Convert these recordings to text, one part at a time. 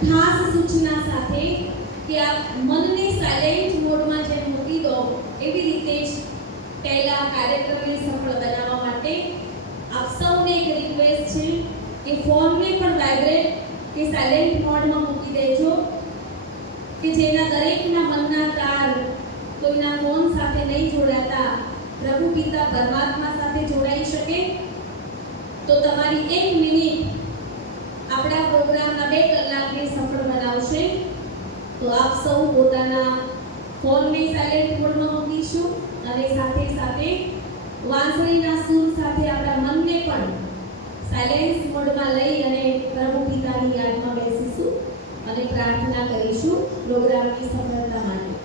ખાસ સૂચના સાથે કે આપ મનને સાયલેન્ટ મોડમાં જેમ મૂકી દો એવી રીતે જ પહેલા કાર્યક્રમને સફળ બનાવવા માટે આપ સૌને એક રિક્વેસ્ટ છે કે ફોનને પણ વાઇબ્રેટ કે સાયલેન્ટ મોડમાં મૂકી દેજો કે જેના દરેકના મનના તાર કોઈના ફોન સાથે નહીં જોડાતા પ્રભુ પિતા પરમાત્મા સાથે જોડાઈ શકે. તો તમારી 1 મિનિટ આપણા પ્રોગ્રામના 2 કલાકને સફળ બનાવશે. તો આપ સૌ પોતાના ફોનને સાયલેન્ટ મોડમાં મૂકીશું અને સાથે સાથે વાંસળીના સૂર સાથે આપણા મનને પણ સાયલેન્સ મોડમાં લઈ અને પ્રભુ પિતાની યાદમાં બેસીશું અને પ્રાર્થના કરીશું પ્રોગ્રામની સફળતા માટે.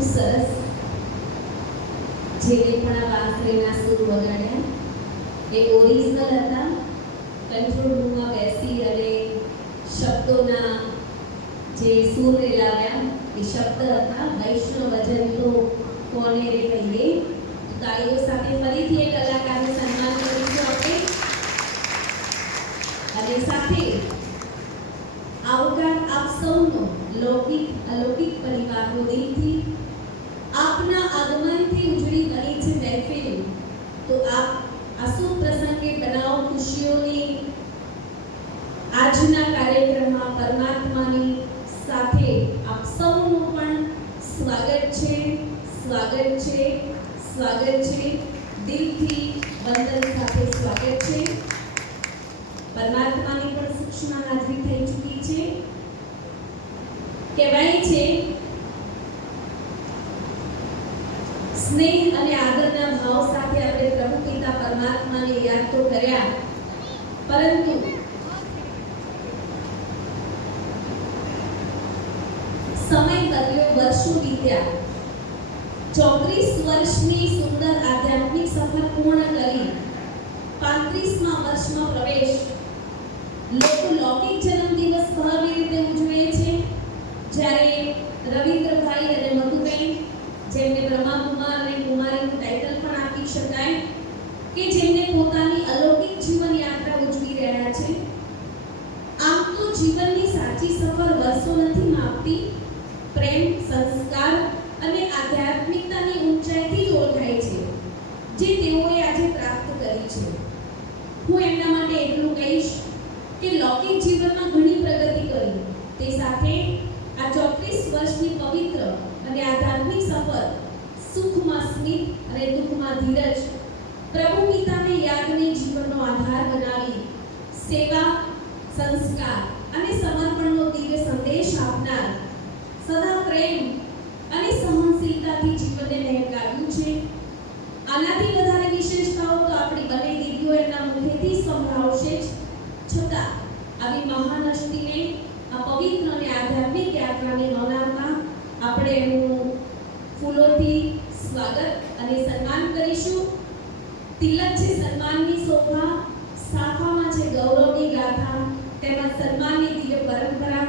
ખૂબ સરસ. જેને પણ આ વાંસળીના સૂર વગાડ્યા એ ઓરિજિનલ હતા. કંટ્રોલ રૂમમાં બેસી અને શબ્દોના જે સૂર રેલાવ્યા એ શબ્દ હતા વૈષ્ણવ વજન તો કોને રે કહીએ. તાળીઓ સાથે ફરીથી એક કલાકારનું સન્માન કરીશું આપણે. અને સાથે આવકાર આપ સૌનો લૌકિક અલૌકિક પરિવારનો દિલથી આપના આગમનથી ઉજળી બની છે મહેફિલ. તો આપ આ શુભ પ્રસંગે બનાવો ખુશીઓની આજના કાર્યક્રમમાં પરમાત્માની સાથે આપ સૌનું પણ સ્વાગત છે, સ્વાગત છે, સ્વાગત છે. દિલથી વંદન સાથે સ્વાગત છે. પરમાત્માની પણ સૂક્ષ્મ હાજરી થઈ ચૂકી છે. કહેવાય છે સ્નેહ અને આદરના ભાવ સાથે આપણે પ્રભુ પિતા પરમાત્માને યાદ તો કર્યા, પરંતુ સમય બદલ્યો, વર્ષો વીત્યા. 34 વર્ષની સુંદર આધ્યાત્મિક સફર પૂર્ણ કરી 35મા વર્ષમાં પ્રવેશ. લોકો લૌકિક જન્મદિવસ ભવ્ય રીતે ઉજવે છે, જ્યારે રવિન્દ્રભાઈ અને મધુબેન, જેમને બ્રહ્માકુમાર અને કુમારીનું ટાઇટલ પણ આપી શકાય, કે જેમને પોતાની અલૌકિક જીવન યાત્રા ઉજવી રહ્યા છે. આમ તો જીવનની સાચી સફર વર્ષો નથી માપતી, પ્રેમ, સંસ્કાર અને આધ્યાત્મિકતાની ઊંચાઈથી જ ઓળખાય છે, જે તેઓએ આજે પ્રાપ્ત કરી છે. હું એમના માટે એટલું કહીશ કે લૌકિક જીવનમાં ઘણી પ્રગતિ કરી, તે સાથે આ 34 વર્ષની પવિત્ર અને આધ્યાત્મિક સફર સુખમાં સ્મિત અને દુઃખમાં ધીરજ, પ્રભુ પિતાને યાદને જીવનનો આધાર બનાવી સેવા, સંસ્કાર અને સમર્પણનો દિવ્ય સંદેશ આપનાર, સદા પ્રેમ અને સહનશીલતાથી જીવનને મહેકાવ્યું છે. આનાથી વધારે વિશેષતાઓ તો આપણી બંને દીદીઓ એમના મુખેથી સંભળાવશે જ. છતાં આવી મહાન હસ્તીને આ પવિત્ર અને આધ્યાત્મિક યાત્રાને મનાવતા આપણે એમનું ફૂલોથી સ્વાગત અને સન્માન કરીશું. તિલક છે સન્માનની શોભા, સાફામાં છે ગૌરવની ગાથા, તેમજ સન્માનની દિવ્ય પરંપરા.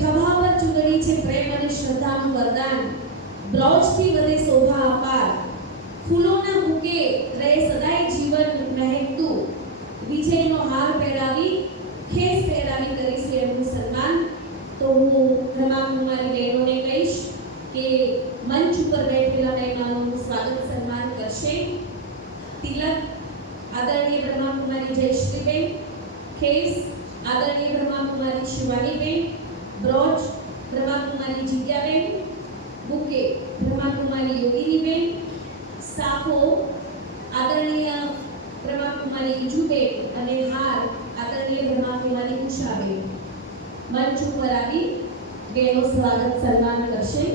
ખભા પર ચૂંદડી છે પ્રેમ અને શ્રદ્ધાનું વરદાન, બ્લાઉઝથી વધે શોભા અપાર. ફૂલોના બુકે રહે સદાય જીવન મહેકતું, વિજયનો હાર પહેરાવી ખેસ પહેરાવી કરીશું એમનું સન્માન. તો હું બ્રહ્માકુમારી બહેનોને કહીશ કે મંચ ઉપર બેઠેલા મહેમાનોનું સ્વાગત સન્માન કરશે. તિલક આદરણીય બ્રહ્માકુમારી જયશ્રીબેન, ખેસ આદરણીય બ્રહ્માકુમારી શિવાનીબેન, બ્રોચ બ્રહ્માકુમારી જીગ્યાબેન, બુકે બ્રહ્માકુમારી યોગિનીબેન, સાફો આદરણીય બ્રહ્માકુમારી યુજુબેન અને હાર આદરણીય બ્રહ્માકુમારી ઉષાબેન. મંચ ઉપર આવી બેનો સ્વાગત સન્માન કરશે.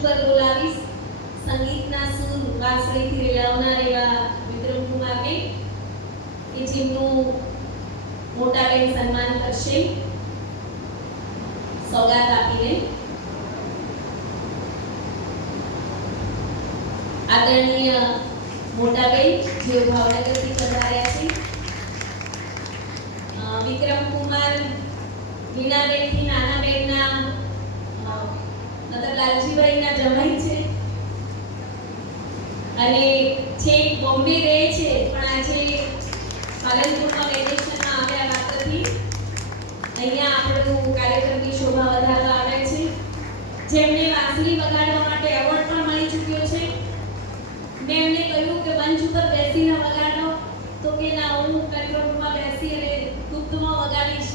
ઉપર બોલાવીશ સંગીતના સૂર વાંસળીથી રેલાવનાર એવા વિક્રમ કુમારને કે જેમનું મોટા બેન સન્માન કરશે સોગાત આપીને. આદરણીય મોટા બેન જેઓ ભાવનગરથી પધાર્યા છે. વિક્રમ કુમાર વીણાબેનથી નાના બેનના મતલબ લાલજીભાઈના જમાઈ છે અને છેક બોમ્બે રહે છે, પણ આજે પાલનપુરમાં વેકેશનમાં આવ્યા માત્રથી અહીંયા આપણું કાર્યક્રમની શોભા વધારવા આવે છે. જેમને વાંસળી વગાડવા માટે એવોર્ડ પણ મળી ચૂક્યો છે. મેં એમને કહ્યું કે મંચ ઉપર બેસીને વગાડો, તો કે ના, હું કંટ્રોલ રૂમમાં બેસી અને ગુપ્તમાં વગાડીશ.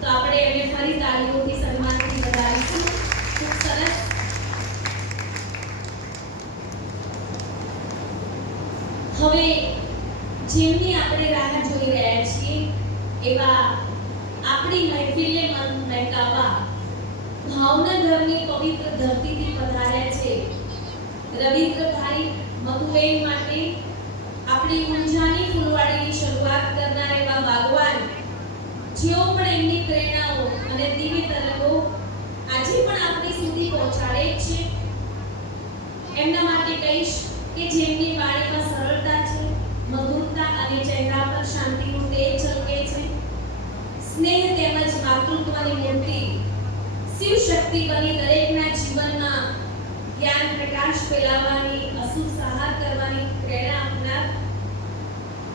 તો આપણે એમને ફરી તાળીઓથી સન્માનથી વધારીશું. ખૂબ સરસ. હવે જેમની આપણે રાહ જોઈ રહ્યા છીએ એવા આપણી મહેફિલને મન મહેકાવવા ભાવનગરની પવિત્ર ધરતીથી પધાર્યા છે રવિન્દ્રભાઈ મધુબેન માટે આપણી ઊંઝાની ફૂલવાડીની શરૂઆત કરનાર એવા ભગવાન, જેઓ પણ એમની પ્રેરણાઓ અને દિવ્ય તરંગો આજે પણ આપણી સુધી પહોંચાડે છે. એમના માટે કહીશ કે જેમની વાણીમાં સરળતા છે, મધુરતા અને ચહેરા પર શાંતિનું તેજ ઝળકે છે. સ્નેહ તેમજ માતૃત્વની મૂર્તિ શિવ શક્તિ બની દરેકના જીવનમાં જ્ઞાન પ્રકાશ ફેલાવવાની, અસુર સહાર કરવાની પ્રેરણા આપનાર,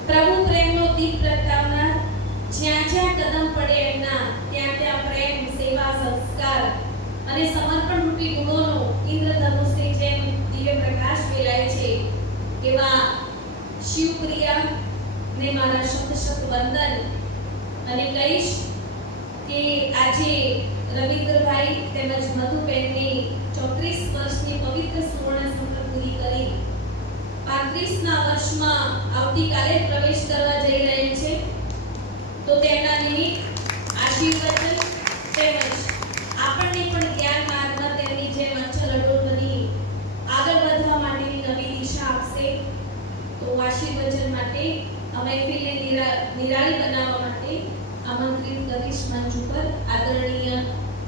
પ્રભુ પ્રેમનો દીપ પ્રગટાવનાર, જ્યાં જ્યાં કદમ પડે એમના ત્યાં ત્યાં પ્રેમ, સેવા, સંસ્કાર અને સમર્પણ રૂપી ગુણોનો ઇન્દ્રધનુષની જેમ દિવ્ય પ્રકાશ ફેલાય છે એવા શિવપ્રિયા ને મારા શત વંદન. અને કહીશ કે આજે રવિન્દ્રભાઈ તેમજ મધુબેનની 34 વર્ષની પવિત્ર સુવર્ણ સંકલ્પ પૂરી કરી 35ના વર્ષમાં આવતીકાલે પ્રવેશ કરવા જઈ રહી છે. તો તેમના નિમિત્ત આશીર્વચન તેમજ આપણને પણ જ્ઞાન માર્ગમાં તેમની જેમ અંચલ અડોલ બની આગળ વધવા માટેની નવી દિશા આપશે. તો આશીર્વચન માટે અમે ફિલ્મને નિરાળી બનાવવા માટે આમંત્રિત કરીશ મંચ ઉપર આદરણીય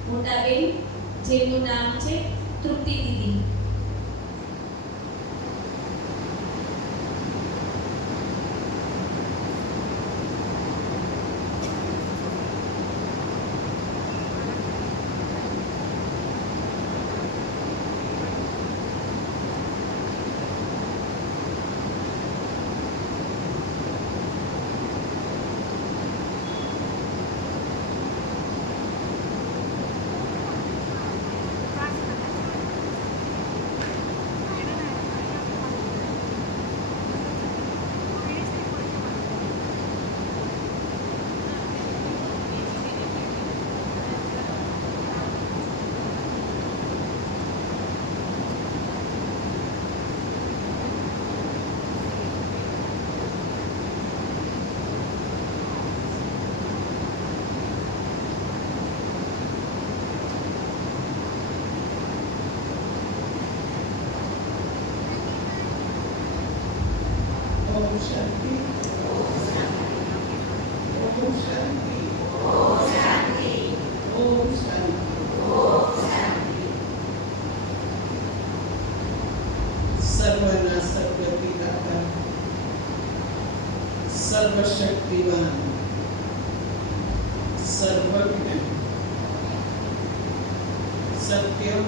મોટા બેન, જેમનું નામ છે તૃપ્તિ દીદી. शांति ओम शांति ओम शांति सर्वना सर्वगति दाता सर्वशक्तिवान सर्वज्ञ सत्यम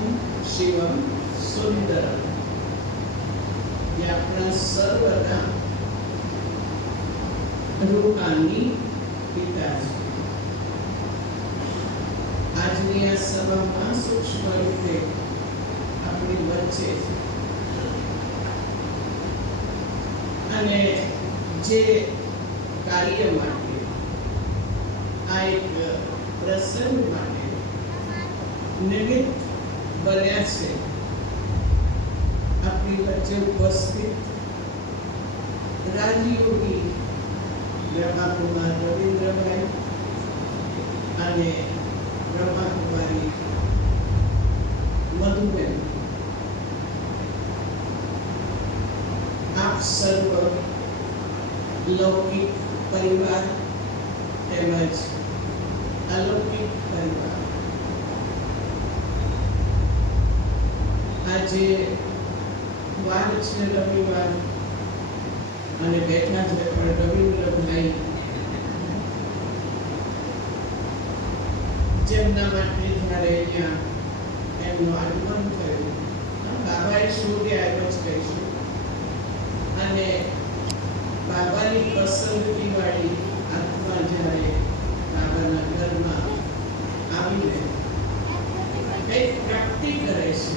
शिवम सुंदरम ये अपना सर्वदा रूहानी पिता છે. આજની આ સભામાં સૂક્ષ્મ રીતે આપણી વચ્ચે છે અને જે કાર્ય માટે આ એક પ્રસંગ માટે નિમિત્ત બન્યા છે આપણી વચ્ચે ઉપસ્થિત રાજયોગી બ્રહ્માકુમાર રવિન્દ્રભાઈ અને બ્રહ્માકુમારી મધુબેન સર્વ લૌકિક પરિવાર તેમજ અલૌકિક પરિવાર આજે વાર છે રવિવાર અને બેઠા છે પણ રવિન્દ્રભાઈ જેમના માટે જ્યારે અહીંયા એમનું આગમન થયું બાબાએ શોધ્યા એમ જ કહીશું અને બાબાની પસંદગી વાળી આત્મા જ્યારે બાબાના ઘરમાં આવીને કંઈક પ્રાપ્તિ કરે છે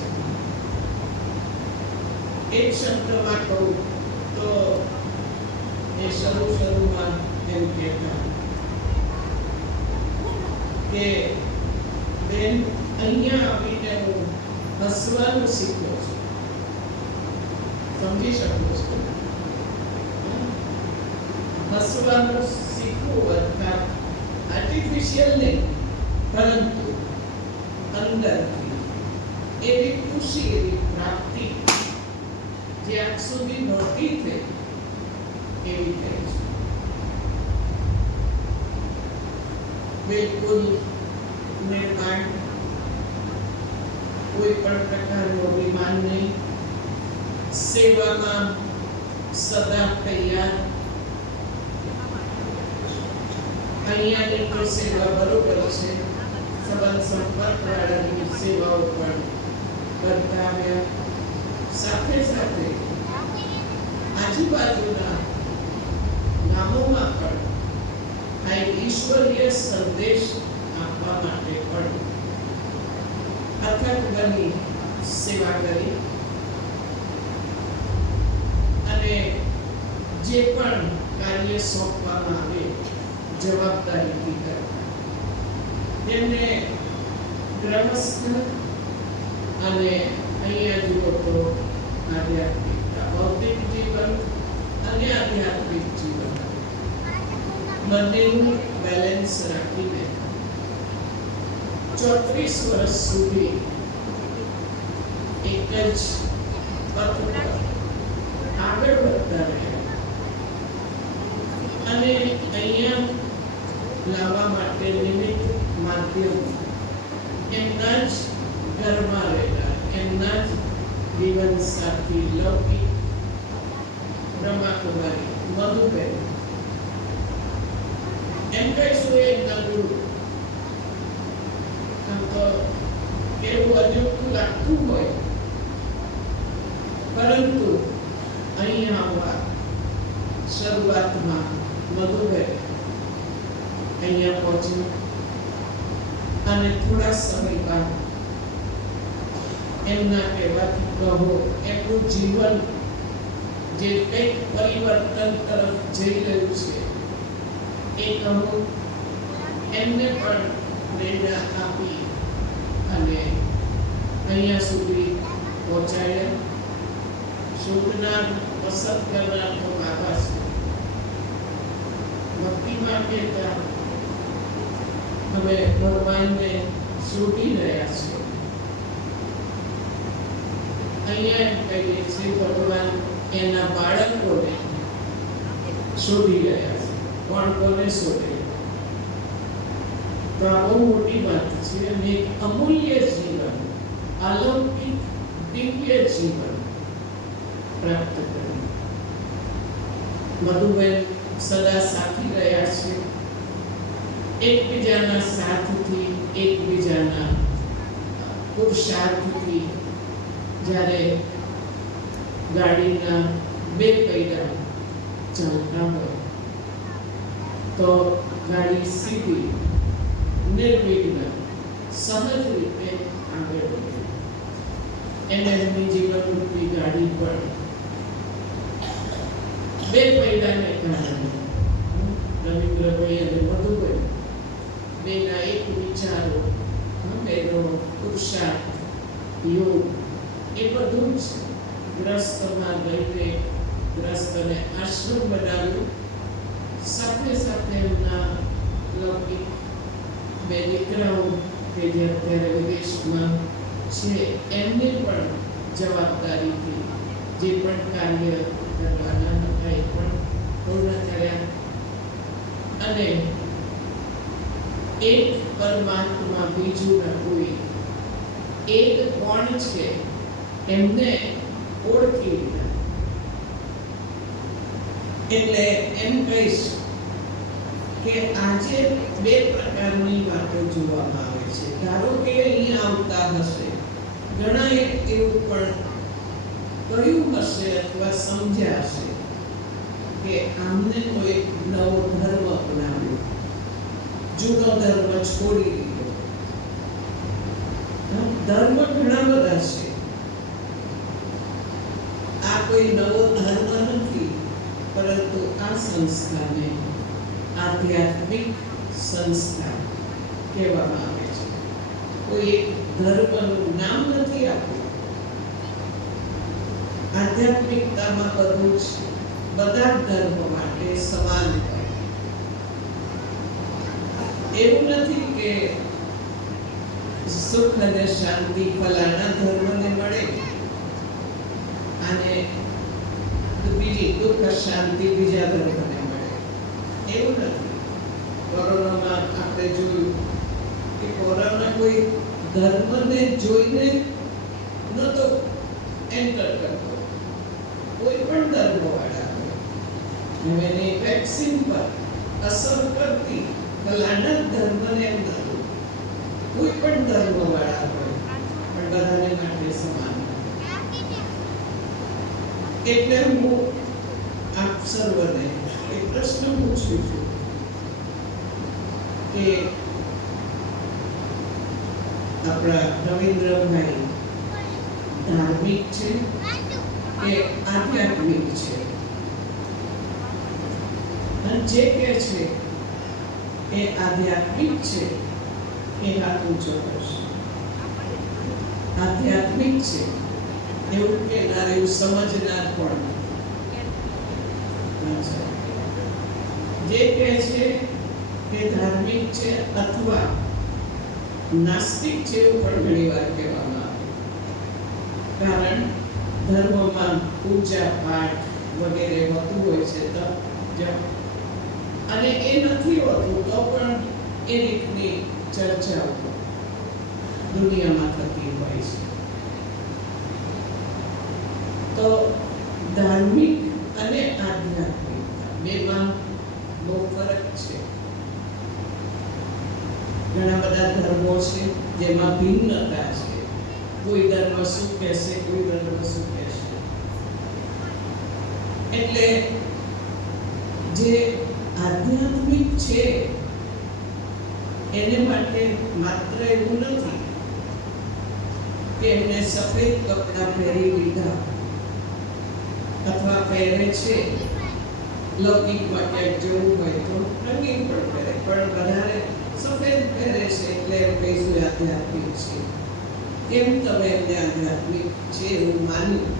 એક શબ્દમાં કહું તો એ શરૂમાં એમ કહેતા કે બેન અહીંયા આવીને હું હસવાનું શીખ્યો છું. સમજી શકો છો? હસવાનું શીખવું અર્થાત આર્ટિફિશિયલ નહીં પરંતુ અંદરથી એવી ખુશી એવી પ્રાપ્તિ જે આજ સુધી નહોતી થઈ એવી થઈ છે. બિલકુલ નિર્માણ કોઈ પણ પ્રકારનો અભિમાન નહીં, સેવામાં સદા તૈયાર. અહીંયાની તો સેવા બરોબર છે, સંબંધ સંપર્ક વાળાની સેવાઓ પણ કરતા આવ્યા. સાથે સાથે આજુબાજુના ગામોમાં પણ આ એક ઈશ્વરીય સંદેશ આપવા માટે પણ અથક બની સેવા કરી અને જે પણ કાર્ય સોંપવામાં આવે જવાબદારીથી કરતા. તેમને ગ્રહસ્થ અને અહીંયા જુઓ તો આધ્યાત્મિકતા, ભૌતિક જીવન અને આધ્યાત્મિક જીવન બંનેનું બેલેન્સ રાખીને 34 વર્ષ સુધી એક જ પથ પર આગળ વધતા રહ્યા અને અહીંયા લાવવા માટે નિમિત્ત માધ્યમ એમના જ ઘરમાં રહેલા એમના જ જીવન સાથી લૌકિક બ્રહ્માકુમારી મધુબેન. એમ કહીશું એ નગરું આમ તો કેવું અજુગતું લાગતું હોય પરંતુ અહીં આવવા શરૂઆતમાં મધુબેન અહીંયા પહોંચ્યું અને થોડા સમય બાદ એમના કહેવાથી કહો એમનું જીવન જે કંઈક પરિવર્તન તરફ જઈ રહ્યું છે એ કહો એમને પણ પ્રેરણા આપી અને અહીંયા સુધી પહોંચાડ્યા. શોધનાર પસંદ કરનાર તો બાબા છે. ભક્તિમાં કહેતા હવે ભગવાનને શોધી રહ્યા છે. અહીંયા એમ કહીએ છીએ ભગવાન એના બાળકોને શોધી રહ્યા છે. કોણ કોને શોધે? તો આ બહુ મોટી વાત છે અને એક અમૂલ્ય જીવન, અલૌકિક દિવ્ય જીવન પ્રાપ્ત કર્યું. મધુબેન સદા સાથી રહ્યા છે. એકબીજાના સાથથી, એકબીજાના પુરુષાર્થથી જ્યારે ગાડીના બે પૈડા ચાલતા હોય તો ગાડી સીધી નિર્વિઘ્ન સહજ રીતે આગળ વધે. એમની જીવનરૂપી ગાડી પણ બે પૈડાને કારણે રવિન્દ્રભાઈ અને મધુભાઈ બેના એક વિચારો, બેનો પુરુષાર્થ, યોગ એ બધું જ ગ્રસ્તમાં લઈને ગ્રસ્તને આશ્રમ બનાવ્યું. સાથે સાથે એમના લૌકિક બે દીકરાઓ કે જે અત્યારે વિદેશમાં છે એમને પણ જવાબદારીથી જે પણ કાર્ય કરવાના હતા એ પણ પૂર્ણ કર્યા. અને એક પરમાત્મા બીજું ન કોઈ, એક કોણ છે એમને ઓળખી લીધા. એટલે એમ કહીશ કે આજે બે પ્રકારની વાતો જોવામાં આવે છે. ધારો કે અહીં આવતા હશે ઘણા એવું પણ કહ્યું હશે અથવા સમજ્યા હશે કે આમને કોઈ નવો ધર્મ અપનાવ્યો, જૂનો ધર્મ છોડી દીધો. ધર્મ ઘણા બધા છે, આ કોઈ નવો ધર્મ નથી, પરંતુ આ સંસ્થાને આધ્યાત્મિક સંસ્થા કહેવામાં આવે છે. કોઈ એક ધર્મનું નામ નથી આપ્યું. આધ્યાત્મિકતામાં બધું જ બધા જ ધર્મ માટે સમાન હોય. એવું નથી કે સુખ અને શાંતિ ફલાણા ધર્મને મળે અને બીજી દુઃખ શાંતિ બીજા ધર્મને મળે. એવું નથી. કોરોનામાં આપણે જોયું કે કોરોના કોઈ ધર્મને જોઈને નતો એન્ટર કરતો, કોઈ પણ ધર્મવાળા હોય એની વેક્સિન પર અસર કરતી ફલાણા ધર્મને એમ નતું. કોઈ પણ ધર્મવાળા હોય પણ બધાને માટે સમાન. એટલે હું આપ સર્વને એક પ્રશ્ન પૂછું છું કે આપણા રવિન્દ્રભાઈ ધાર્મિક છે કે આધ્યાત્મિક છે? અને જે કહે છે કે આધ્યાત્મિક છે એ હાથ ઊંચો કરશે. આધ્યાત્મિક છે એવું કહેનાર, એવું સમજનાર કોણ? જે કહે છે કે ધાર્મિક છે અથવા નાસ્તિક છે એવું પણ ઘણી વાર કહેવામાં આવે. કારણ ધર્મમાં પૂજા પાઠ વગેરે હોતું હોય છે, તપ જપ, અને એ નથી હોતું તો પણ એ રીતની ચર્ચાઓ દુનિયામાં થતી હોય છે. તો ધાર્મિક અને આધ્યાત્મિકતા બેમાં બહુ ફરક છે. ઘણા બધા ધર્મો છે જેમાં ભિન્નતા છે. કોઈ ધર્મ શું કહેશે, કોઈ ધર્મ શું કહેશે. એટલે જે આધ્યાત્મિક છે એને માટે માત્ર એવું નથી કે એમને સફેદ કપડાં પહેરી લીધા અથવા પહેરે છે. લૌકિકમાં ક્યાંક જવું હોય તો રંગીન પણ પહેરે, પણ વધારે સફેદ પહેરે છે એટલે એમ કહીશું આધ્યાત્મિક છે. કેમ તમે એમને આધ્યાત્મિક છે એવું માન્યું?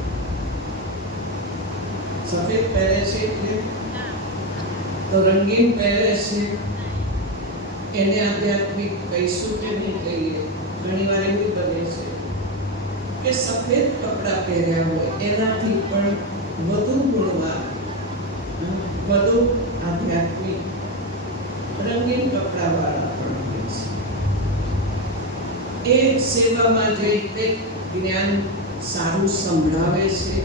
સફેદ પહેરે છે એટલે તો રંગીન પહેરે છે એને આધ્યાત્મિક કહીશું કે નહીં કહીએ? ઘણી વાર એવું બને છે કે સફેદ કપડાં પહેર્યા હોય એનાથી પણ વધુ ગુણવાન, વધુ આધ્યાત્મિક રંગીન કપડાવાળા પણ હોય છે. એ સેવામાં જઈ કંઈક જ્ઞાન સારું સંભળાવે છે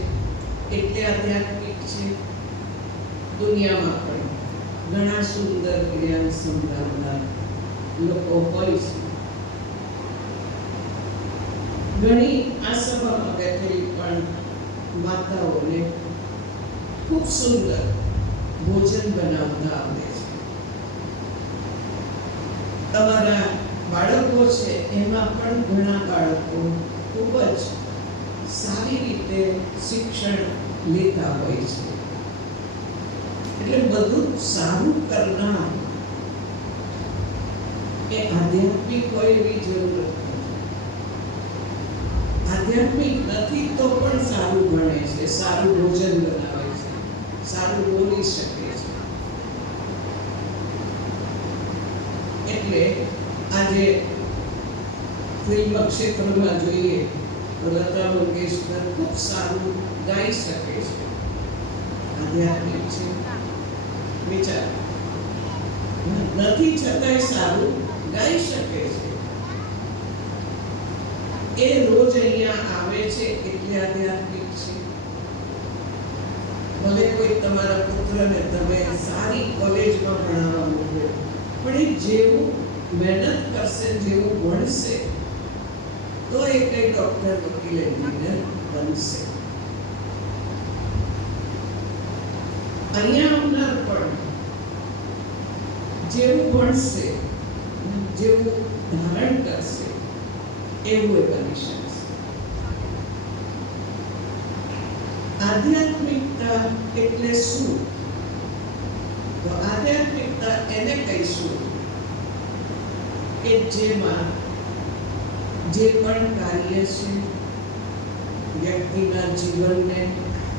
એટલે આધ્યાત્મિક છે. દુનિયામાં પણ ઘણા સુંદર જ્ઞાન સંભળાવનાર લોકો હોય છે. ઘણી આ સભામાં બેઠેલી પણ માતાઓને ખૂબ સુંદર ભોજન બનાવતા આવડે છે. તમારા બાળકો છે એમાં પણ ઘણા બાળકો ખૂબ જ સારી રીતે શિક્ષણ લેતા હોય છે. એટલે બધું સારું કરનાર એ આધ્યાત્મિક હોય એવી જરૂર નથી. આધ્યાત્મિક નથી તો પણ સારું ભણે છે, સારું ભોજન બનાવે છે, સારું બોલી શકે છે. એટલે આજે ફિલ્મ ક્ષેત્રમાં જોઈએ તો લતા મંગેશકર ખૂબ સારું ગાઈ શકે છે, આધ્યાત્મિક છે. વિચાર નથી છતાંય સારું ગાઈ શકે છે. એ રોજ અહીંયા આવે છે એટલે આધ્યાત્મિક છે. ભલે કોઈ તમારા પુત્રને તમે સારી કોલેજમાં ભણાવવા મોકલો, પણ એ જેવું મહેનત કરશે, જેવું ભણશે, તો એ કઈ ડોક્ટર, વકીલ, એન્જિનિયર બનશે. અહીંયા આવનાર પણ જેવું ભણશે, જેવું ધારણ કરશે, એવું એ બની શકશે. આધ્યાત્મિકતા એટલે શું? તો આધ્યાત્મિકતા એને કહીશું કે જેમાં જે પણ કાર્ય છે વ્યક્તિના જીવનને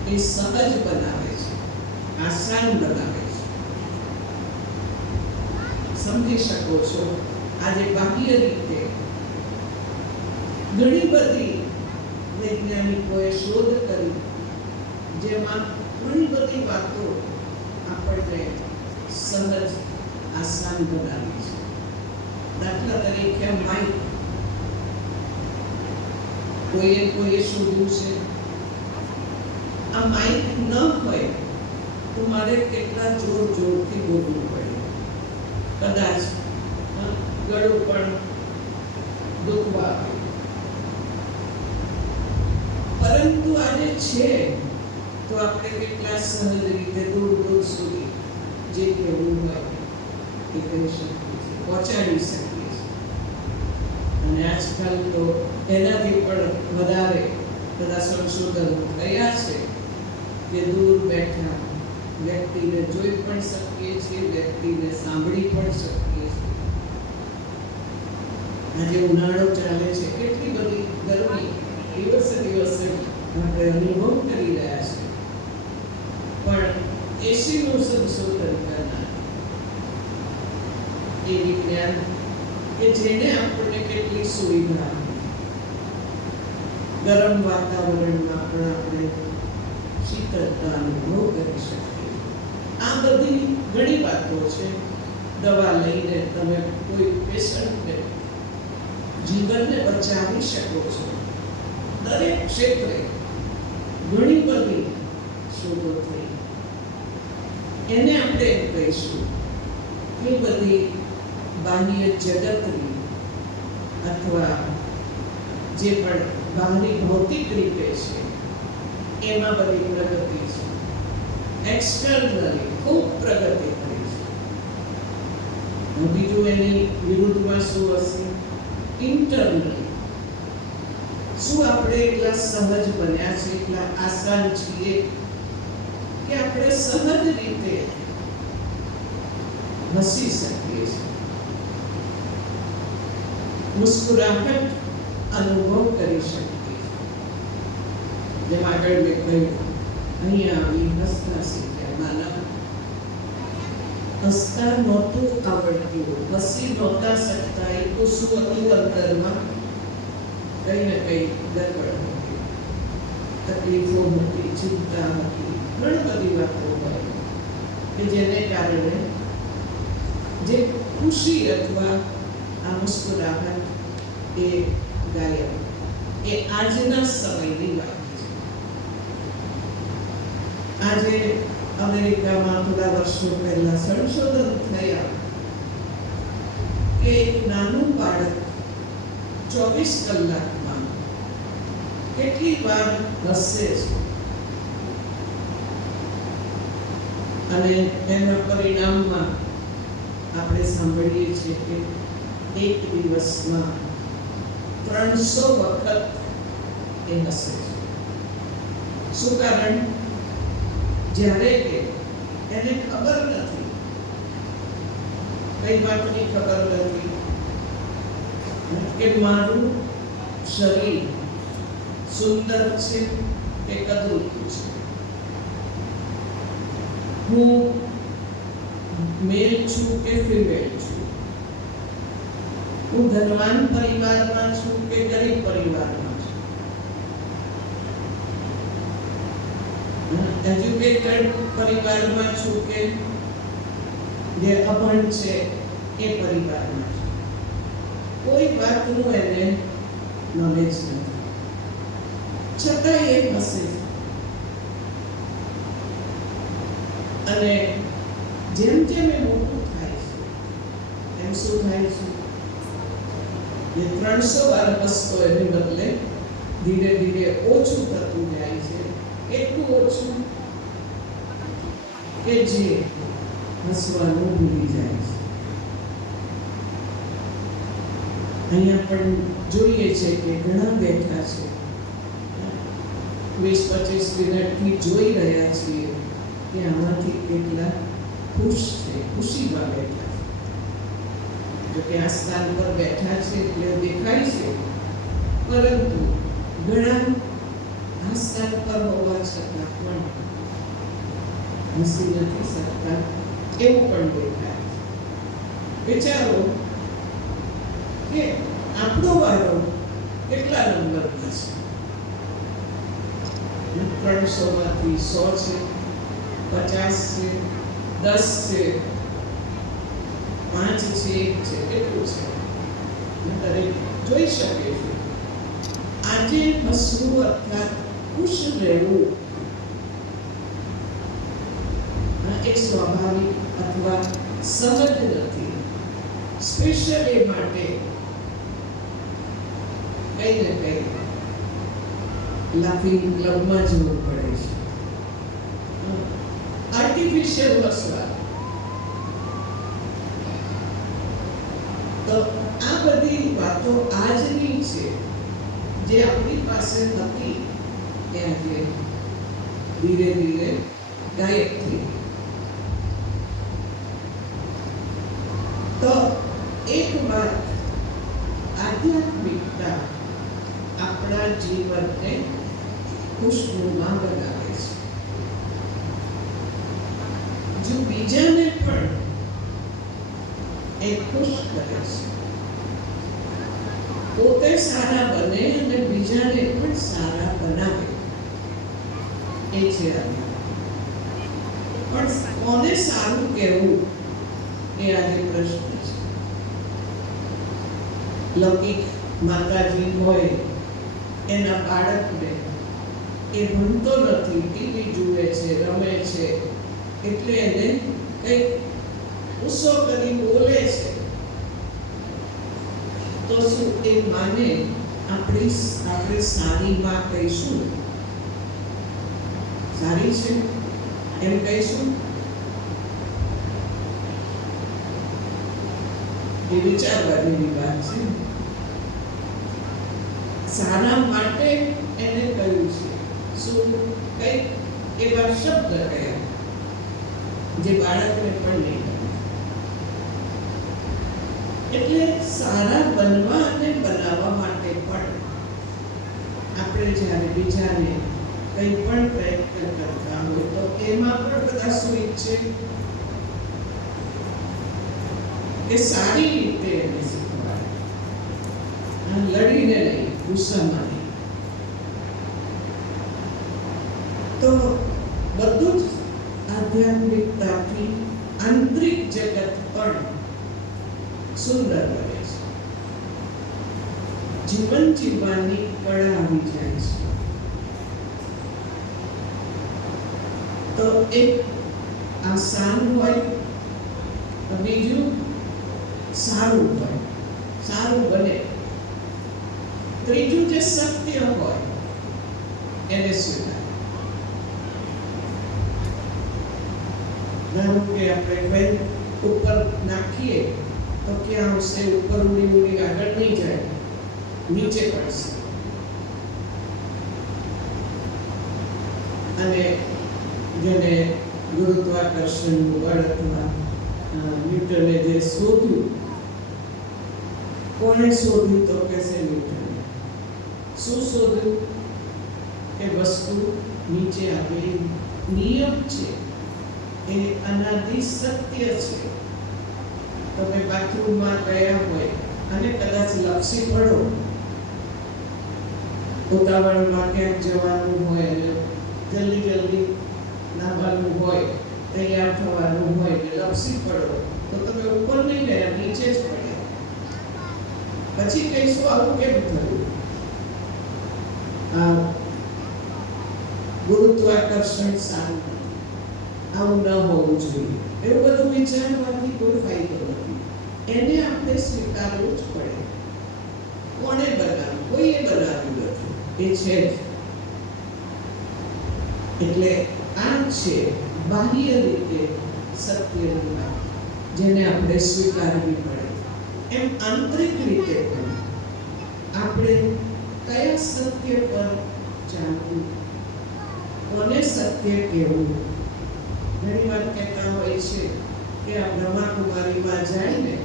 એ સહજ બનાવે છે, આસાન બનાવે છે. સમજી શકો છો, આજે બાહ્ય રીતે ઘણી બધી વૈજ્ઞાનિકોએ શોધ કરી, જેમાં ઘણી બધી વાતો આપણને સહજ, આસાન બનાવી છે. દાખલા તરીકે માઇક, કોઈએ શોધ્યું છે. આ માઇક ન હોય તો મારે કેટલા જોર જોરથી બોલવું પડે, કદાચ ગળું પણ દુખવા આવે. પરંતુ આજે છે તો આપણે કેટલા સહજ રીતે દૂર દૂર સુધી જે કહેવું હોય એ કહી શકીએ છીએ, પહોંચાડી શકીએ છીએ. અને આજકાલ તો એનાથી પણ વધારે બધા સંશોધનો થયા છે કે દૂર બેઠા વ્યક્તિને જોઈ પણ શકીએ છીએ, વ્યક્તિને સાંભળી પણ શકીએ છીએ. આજે ઉનાળો ચાલે છે, કેટલી બધી ગરમી દિવસે દિવસે આપણે અનુભવ કરી રહ્યા છે, પણ એસીનું સંશોધન કરનાર એ વિજ્ઞાન કે જેને આપણને કેટલી સુવિધા, ગરમ વાતાવરણમાં પણ આપણે શીતળતા અનુભવ કરી શકીએ. આ બધી ઘણી વાતો છે. દવા લઈને તમે કોઈ પેશન્ટને જીવનને બચાવી શકો છો. દરેક ક્ષેત્રે ઘણી બધી શોધો થઈ. એને આપણે એમ કહીશું કે બધી બાહ્ય જગતની અથવા જે પણ બહારની ભૌતિક રીતે છે એમાં બધી પ્રગતિ છે. એક્સટર્નલી ખૂબ પ્રગતિ કરી છે. બીજું એની વિરુદ્ધમાં શું હશે? ઇન્ટરનલી શું આપણે એટલા સહજ બન્યા છે, એટલા આસાન છીએ કે આપણે સહજ રીતે હસી શકીએ છીએ, મુસ્કુરાહટ અનુભવ કરી શકીએ છીએ. જેમ આગળ મેં કહ્યું, અહીંયા આવી હસતા શીખ્યા. માનવ હસતા નહોતું આવડતું, હસી નહોતા શકતા. એ તો શું હતું? અંતરમાં કઈ ને કઈ ગડબડ હતી, તકલીફો હતી, ચિંતા હતી, ઘણી બધી વાતો હોય કે જેને કારણે જે ખુશી અથવા આ મુસ્કુરાહટ એ ગાયબ. એ આજના સમયની વાત છે. આજે અમેરિકામાં થોડા વર્ષો પહેલા સંશોધન થયા કે એક નાનું બાળક 24 કલાકમાં કેટલી વાર હસે છે, અને એના પરિણામમાં આપણે સાંભળીએ છીએ કે એક દિવસમાં 300 વખત એ હસે છે. શું કારણ? જ્યારે કે એને ખબર નથી, કઈ વાતની ખબર નથી કે મારું શરીર સુંદર છે કે કદરૂપું છે, હું મેલ છું કે ફિમેલ છું, હું ધનવાન પરિવારમાં છું કે ગરીબ પરિવારમાં છું. એજ્યુકેટેડ પરિવારમાં છું કે જે અભણ છે એ પરિવારમાં છું, કોઈ વાતનું એને નોલેજ નથી, છતાં એ હસે છે. અને જેમ જેમ એ મોટું થાય છે એમ શું થાય છે, જે 300 વાર હસતો એને બદલે ધીરે ધીરે ઓછું થતું જાય છે, એટલું ઓછું કે જે હસવાનું ભૂલી જાય છે. અહીંયા પણ જોઈએ છે કે ઘણા બેઠા છે, 20-25 મિનિટથી જોઈ રહ્યા છીએ કે આમાંથી કેટલા ખુશ છે, ખુશીમાં બેઠા છે. જોકે આ સ્થાન પર બેઠા છે એટલે દેખાય છે, પરંતુ ઘણા આ સ્થાન પર હોવા છતાં પણ હસી નથી શકતા એવું પણ દેખાય છે. વિચારો કે આપણો વારો કેટલા નંબરમાં છે? 300 માંથી 100 છે, 50 છે, 10 છે, 5 છે, 1 છે, કેટલું છે? દરેક જોઈ શકે છે. આજે હસવું અર્થાત ખુશ રહેવું એક સ્વાભાવિક અથવા સહજ નથી. સ્પેશિયલ એ માટે કઈ ને કઈ લાફિંગ ક્લબમાં જવું પડે છે, આર્ટિફિશિયલ હસવા. તો આ બધી વાતો આજની છે, જે આપણી પાસે હતી એ આજે ધીરે ધીરે ગાયબ થઈ. તો એક વાત, આધ્યાત્મિકતા આપણા જીવનને ખુશનુમા બનાવે છે. જો બીજાને પણ એ ખુશ કરે છે, પોતે સારા બને અને બીજાને પણ સારા બનાવે, એ છે આધ્યાત્મ. પણ કોને સારું કહેવું એ આજે પ્રશ્ન છે. લૌકિક માતાજી હોય, એના બાળકને એ ભણતો નથી, ટીવી જુએ છે, રમે છે, એટલે એને કંઈક ગુસ્સો કરી બોલે છે, તો શું એ માને આપણે સારી માં કહીશું, સારી છે એમ કહીશું? એ વિચારવા જેવી વાત છે. સારા માટે એને કહ્યું છે, શું કંઈક એવા શબ્દ કયા જે બાળકને પણ નહીં ગમે. એટલે સારા બનવા અને બનાવવા માટે પણ આપણે જ્યારે બીજાને કંઈ પણ પ્રયત્ન કરતા હોય તો એમાં પણ બધા શું ઈચ્છે કે સારી રીતે એને શીખવાડે, લડીને નહીં, ગુસ્સામાં નહીં. તો બધું જ આધ્યાત્મિકતાથી આંતરિક જગત પણ સુંદર બને છે. જીવન જીવવાની કળા આવી જાય છે. તો એક આસાન હોય, બીજું સારું હોય, સારું બને, ત્રીજું જે સત્ય હોય એને સ્વીકાર. ધારો કે આપણે પેન ઉપર નાખીએ તો ક્યાં આવશે? ઉપર ઉડી ઉડી આગળ નહીં જાય, નીચે પડશે. અને જેને ગુરુત્વાકર્ષણનું બળ અથવા ન્યૂટને જે શોધ્યું, કોણે શોધ્યું? તો કહેશે ન્યૂટને. શું શોધ્યું? કે વસ્તુ નીચે આવે નિયમ છે, એ અનાદિ સત્ય છે. તમે બાથરૂમમાં ગયા હોય અને કદાચ લપસી પડો, ઉતાવળમાં ક્યાંક જવાનું હોય અને જલ્દી જલ્દી નાવાનું હોય, તૈયાર થવાનું હોય ને લપસી પડો તો તમે ઉપર નહીં ગયા, નીચે જ પડ્યા. પછી કહીશું આવું કેમ થયું? આ ગુરુત્વાકર્ષણ સારું નથી, આવું ન હોવું જોઈએ. એવું બધું વિચારવાથી કોઈ ફાયદો નથી. એને આપણે સ્વીકારવું જ પડે. કોણે બનાવ્યું? કોઈએ બનાવ્યું નથી, એ છે જ. એટલે આ છે બાહ્ય રીતે સત્યની વાત, જેને આપણે સ્વીકારવી પડે. એમ આંતરિક રીતે પણ આપણે કયા સત્ય પર ચાલવું, કોને સત્ય કહેવું. ઘણી વાર કહેતા હોય છે કે આ બ્રહ્માકુમારીમાં જાય ને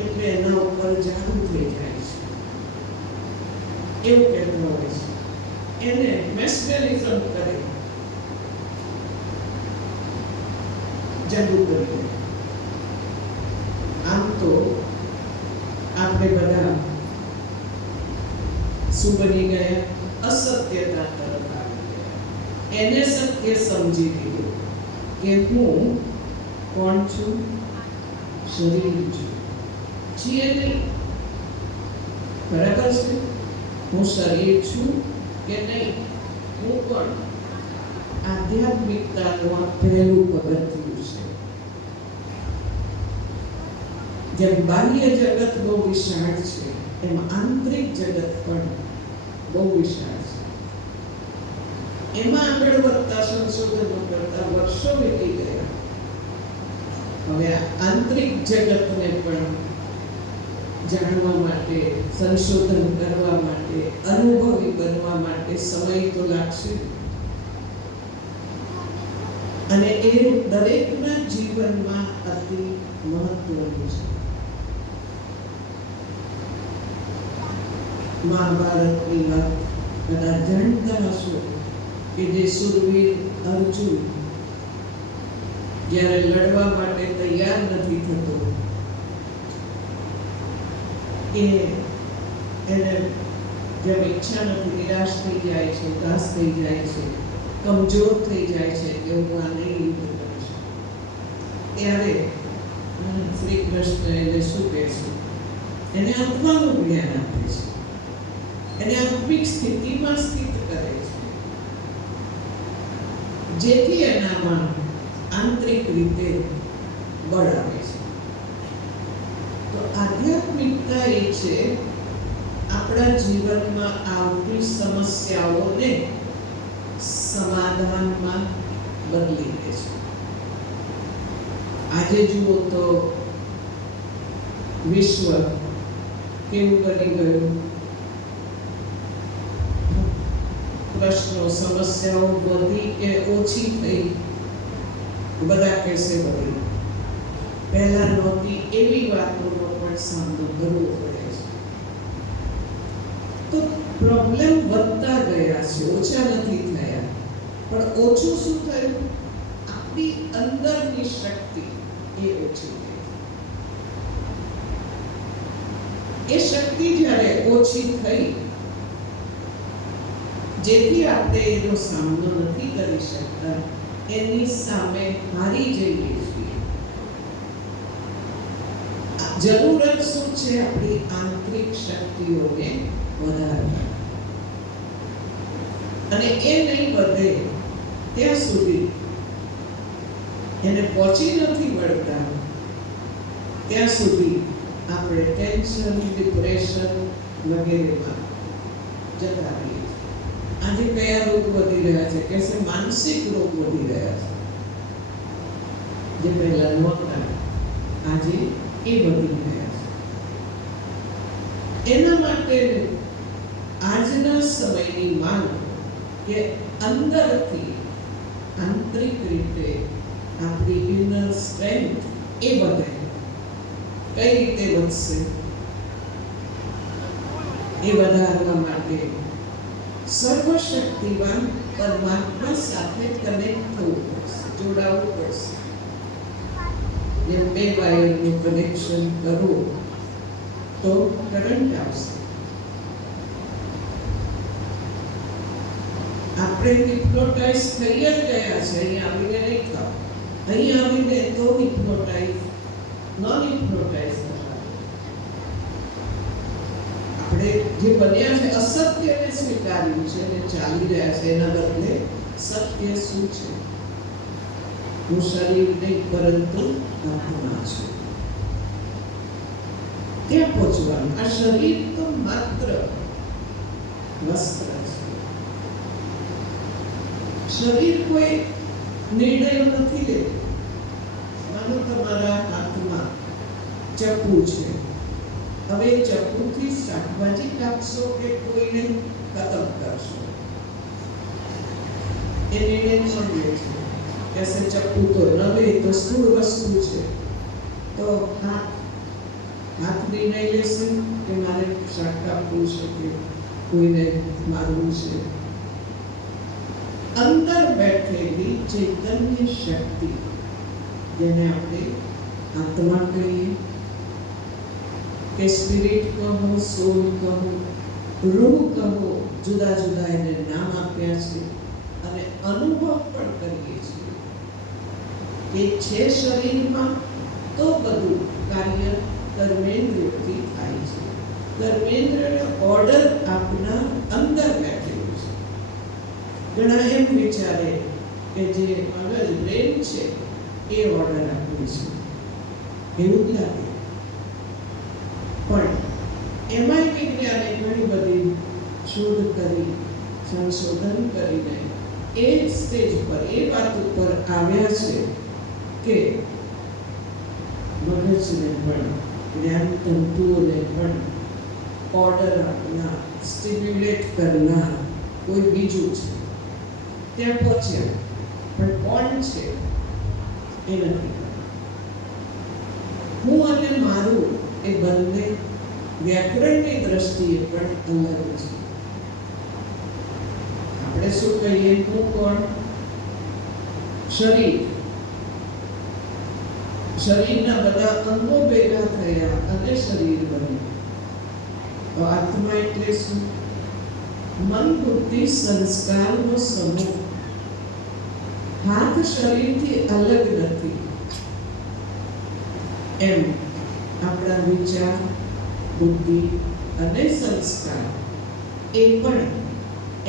એટલે એના ઉપર જાદુ થઈ જાય છે, એવું કહેતા હોય છે. એને મેસ્મેરિઝમ કરે, જાદુ કરે. આમ તો આપણે બધા શું બની ગયા? અસત્યતા તરફ આવી ગયા. એને સત્ય સમજી લીધું કે હું કોણ છું? શરીર છું. છીએ નહીં, બરાબર છે? હું શરીર છું કે નહીં? હું કોણ? આધ્યાત્મિકતાનું આ પહેલું પગથિયું છે. જેમ બાહ્ય જગત બહુ વિશાળ છે, એમ આંતરિક જગત પણ બહુ વિશાળ છે. એમાં આગળ વધતા સંશોધનો કરતા વર્ષો વીતી ગયા. હવે આંતરિક જગતને પણ જાણવા માટે, સંશોધન કરવા માટે, અનુભવી બનવા માટે સમય તો લાગશે. અને એ દરેકના જીવનમાં અતિ મહત્વનું છે. મહાભારતની વાત કદાચ જાણતા હશો કે જે શૂરવીર અર્જુન જ્યારે લડવા માટે તૈયાર નથી થતો, એને જેમ ઈચ્છા નથી, નિરાશ થઈ જાય છે, ઉદાસ થઈ જાય છે, કમજોર થઈ જાય છે કે હું આ નહીં યુદ્ધ કરીશ, ત્યારે શ્રી કૃષ્ણ એને શું કહે છે? એને આત્માનું જ્ઞાન આપે છે, એને આત્મિક સ્થિતિમાં સ્થિત કરે છે, જેથી એનામાં આંતરિક રીતે બળ આવે છે. તો આધ્યાત્મિકતા એ છે આપણા જીવનમાં આવતી સમસ્યાઓને સમાધાનમાં બદલી દે છે. આજે જુઓ તો વિશ્વ કેવું બની ગયું? પ્રશ્નો, સમસ્યાઓ વધી કે ઓછી થઈ? બધા કહેશે વધી. પહેલા નહોતી એવી વાતોનો પણ સામનો કરવો પડે છે. તો પ્રોબ્લેમ વધતા ગયા છે, ઓછા નથી થયા. પણ ઓછું શું થયું? આપણી અંદરની શક્તિ એ ઓછી થઈ. એ શક્તિ જ્યારે ઓછી થઈ, જેથી આપણે એનો સામનો નથી કરી શકતા, એની સામે હારી જઈએ છીએ. જરૂરત શું છે? આપણી આંતરિક શક્તિઓને વધારવા. અને એ નહીં વધે ત્યાં સુધી, એને પહોંચી નથી વળતા ત્યાં સુધી આપણે ટેન્શન, ડિપ્રેશન વગેરેમાં જતા રહીએ. આજે કયા રોગ વધી રહ્યા છે? કે છે માનસિક રોગ વધી રહ્યા છે, જે પહેલા નહોતા, આજે એ વધી રહ્યા છે. એના માટે આજના સમયની માંગ કે અંદરથી આંતરિક રીતે આપણી ઇનર સ્ટ્રેન્થ એ વધે. કઈ રીતે વધશે? એ વધારવા માટે સર્વશક્તિવાન પરમાત્મા સાથે કનેક્ટ થવું પડશે, જોડાવવું પડશે. જેમ બે વાયરનું કનેક્શન કરો તો કરંટ આવશે. આપણે આપણે હિપ્નોટાઇઝ થઈ જ ગયા છે, અહીંયા આવીને નહીં થાવ. અહીંયા આવીને તો હિપ્નોટાઇઝ નોન હિપ્નોટાઇઝ થતા. આપણે જે બન્યા છે અસત્યને સ્વીકાર્યું છે અને ચાલી રહ્યા છે, એના બદલે સત્ય શું છે? હું શરીર નહીં પરંતુ આત્મા છું. ત્યાં પહોંચવાનું. આ શરીર તો માત્ર વસ્ત્ર છે. શરીર કોઈ નિર્ણયો નથી લેતું. માનો તમારા હાથમાં ચપ્પુ છે, હવે ચપ્પુથી શાકભાજી કાપશો કે કોઈને ખતમ કરશો, એ નિર્ણય કોણ લે છે? કહેશે ચપ્પુ તો ન લે, તો સ્થૂળ વસ્તુ છે, તો હાથ નિર્ણય લેશે કે મારે શાક કાપવું છે કે કોઈને મારવું છે. અંદર બેઠેલી ચૈતન્ય શક્તિ, જેને આપણે આત્મા કહીએ કે સ્પિરિટ કહો, સોલ કહો, રૂહ કહો, જુદા જુદા એને નામ આપ્યા છે અને અનુભવ પણ કરીએ છીએ કે છે શરીરમાં, તો બધું કાર્ય કર્મેન્દ્રિયોથી થાય છે. કર્મેન્દ્રિયને ઓર્ડર આપનાર અંદર બેઠેલું છે. ઘણા એમ વિચારે કે જે મગજ બ્રેન છે એ ઓર્ડર આપ્યું છે, એવું જ લાગે. પણ એમાંય વિજ્ઞાને ઘણી બધી શોધ કરી, સંશોધન કરીને એ સ્ટેજ પર, એ વાત ઉપર આવ્યા છે કે મગજને પણ, જ્ઞાન તંતુઓને પણ ઓર્ડર આપનાર, સ્ટિમ્યુલેટ કરનાર કોઈ બીજું છે. ત્યાં પહોંચ્યા, પણ કોણ છે એ નથી. હું અને મારું એ બંને વ્યાકરણની દ્રષ્ટિએ પણ અલગ છે. આપણે શું કહીએ? હું કોણ? શરીર. શરીરના બધા અંગો ભેગા થયા અને શરીર બન્યું. તો આત્મા એટલે શું? મન, બુદ્ધિ, સંસ્કારનો સમૂહ. હાથ શરીરથી અલગ નથી. એમ આપણા વિચાર, બુદ્ધિ અને સંસ્કાર એ પણ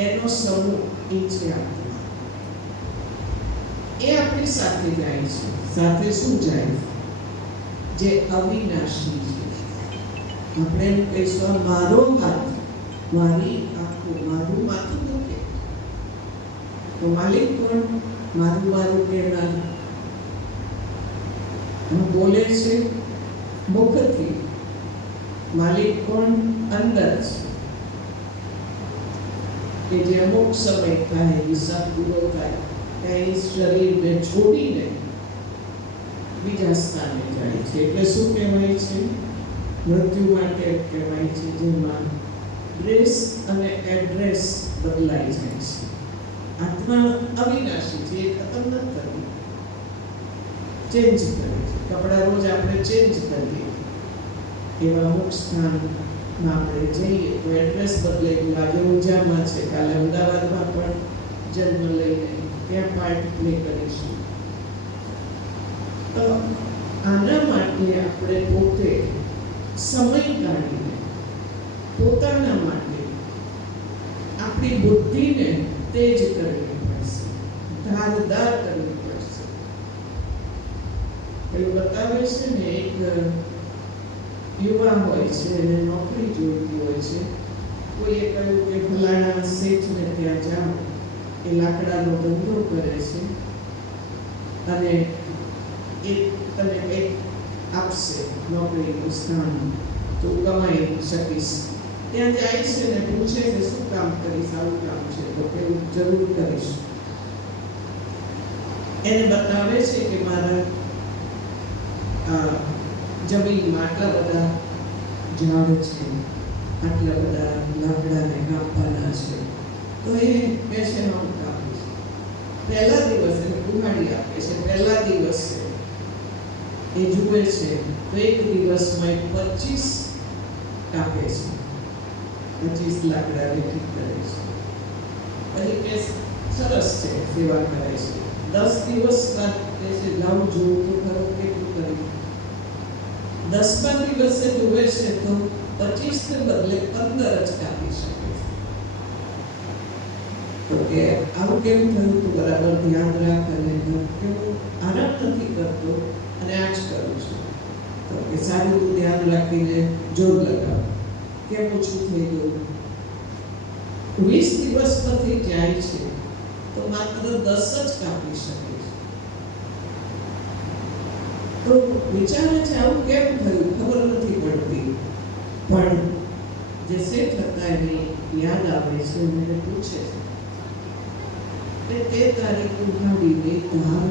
એનો સમૂહ એ છે આત્મા. એ આપણી સાથે જાય છે. સાથે શું જાય? જે અવિનાશી છે. આપણે એમ કહીશું મારો હાથ, મારી આંખો, મારું માથું દુખે, તો માલિક કોણ? મારું મારું કહેનાર. બોલે છે મુખથી, માલિક કોણ? અંદર છે. કે જે અમુક સમય થાય, હિસાબ પૂરો થાય, ત્યાં શરીરને છોડીને બીજા સ્થાને જાય છે. એટલે શું કહેવાય છે? મૃત્યુ માટે કહેવાય છે, જેમાં ડ્રેસ અને એડ્રેસ બદલાઈ જાય છે. આત્મા અવિનાશી છે, એ ખતમ નથી થતી, ચેન્જ કરે છે. કપડા રોજ આપણે ચેન્જ કરીએ, એવા અમુક સ્થાનમાં આપણે જઈએ તો એડ્રેસ બદલે. આજે ઊંઝામાં છે, કાલે અમદાવાદમાં પણ જન્મ લઈને ત્યાં પાર્ટ પ્લે કરીશું. તો આના માટે આપણે પોતે સમય કાઢીને પોતાના માટે આપણી બુદ્ધિને તેજ કરવી પડશે, ધારદાર કરવી પડશે. એવું બતાવે છે ને, એક યુવા હોય છે અને નોકરી જોઈતી હોય છે. કોઈએ કહ્યું કે ફલાણા શેઠને ત્યાં જાઓ, એ લાકડાનો ધંધો કરે છે અને એ તને કંઈક આપશે નોકરીનું સ્થાન, તો કમાઈ શકીશ. ત્યાં જાય છે ને પૂછે છે શું કામ કરીશ? આવું કામ છે. તો કે જરૂર કરીશ. એને બતાવે છે કે મારા જમીનમાં આટલા બધા ઝાડ છે, આટલા બધા લાકડાને કાપવાના છે. તો એ કહે છે હું કાપીશ. પહેલા દિવસે કુહાડી આપે છે. પહેલા દિવસે એ જુએ છે તો એક દિવસમાં 25 કાપે છે, 25 લાકડા ઠીક કરે છે. પછી કે દિવસ છે સેવા કરે છે, 10 દિવસ બાદ કહે છે જાઓ જોઉં તો ખરો કેટલું કર્યું. 10મા દિવસે જોવે છે તો 25 ને બદલે 15 જ કાપી શકે છે. તો કે આવું કેમ થયું? તું બરાબર ધ્યાન રાખ અને કે હું આરામ નથી કરતો અને આ જ કરું છું. તો કે સારું, તું ધ્યાન રાખીને જોર લગાવ. કેમ ઓછું થઈ ગયું? 20 દિવસ પછી જાય છે તો માત્ર 10 જ કાપી શકે છે. તો વિચારે છે આવું કેમ થયું? ખબર નથી પડતી. પણ જે શેઠ હતા એને યાદ આવે છે, મને પૂછે છે કે તે તારીખ ઉઘાડીને ધાર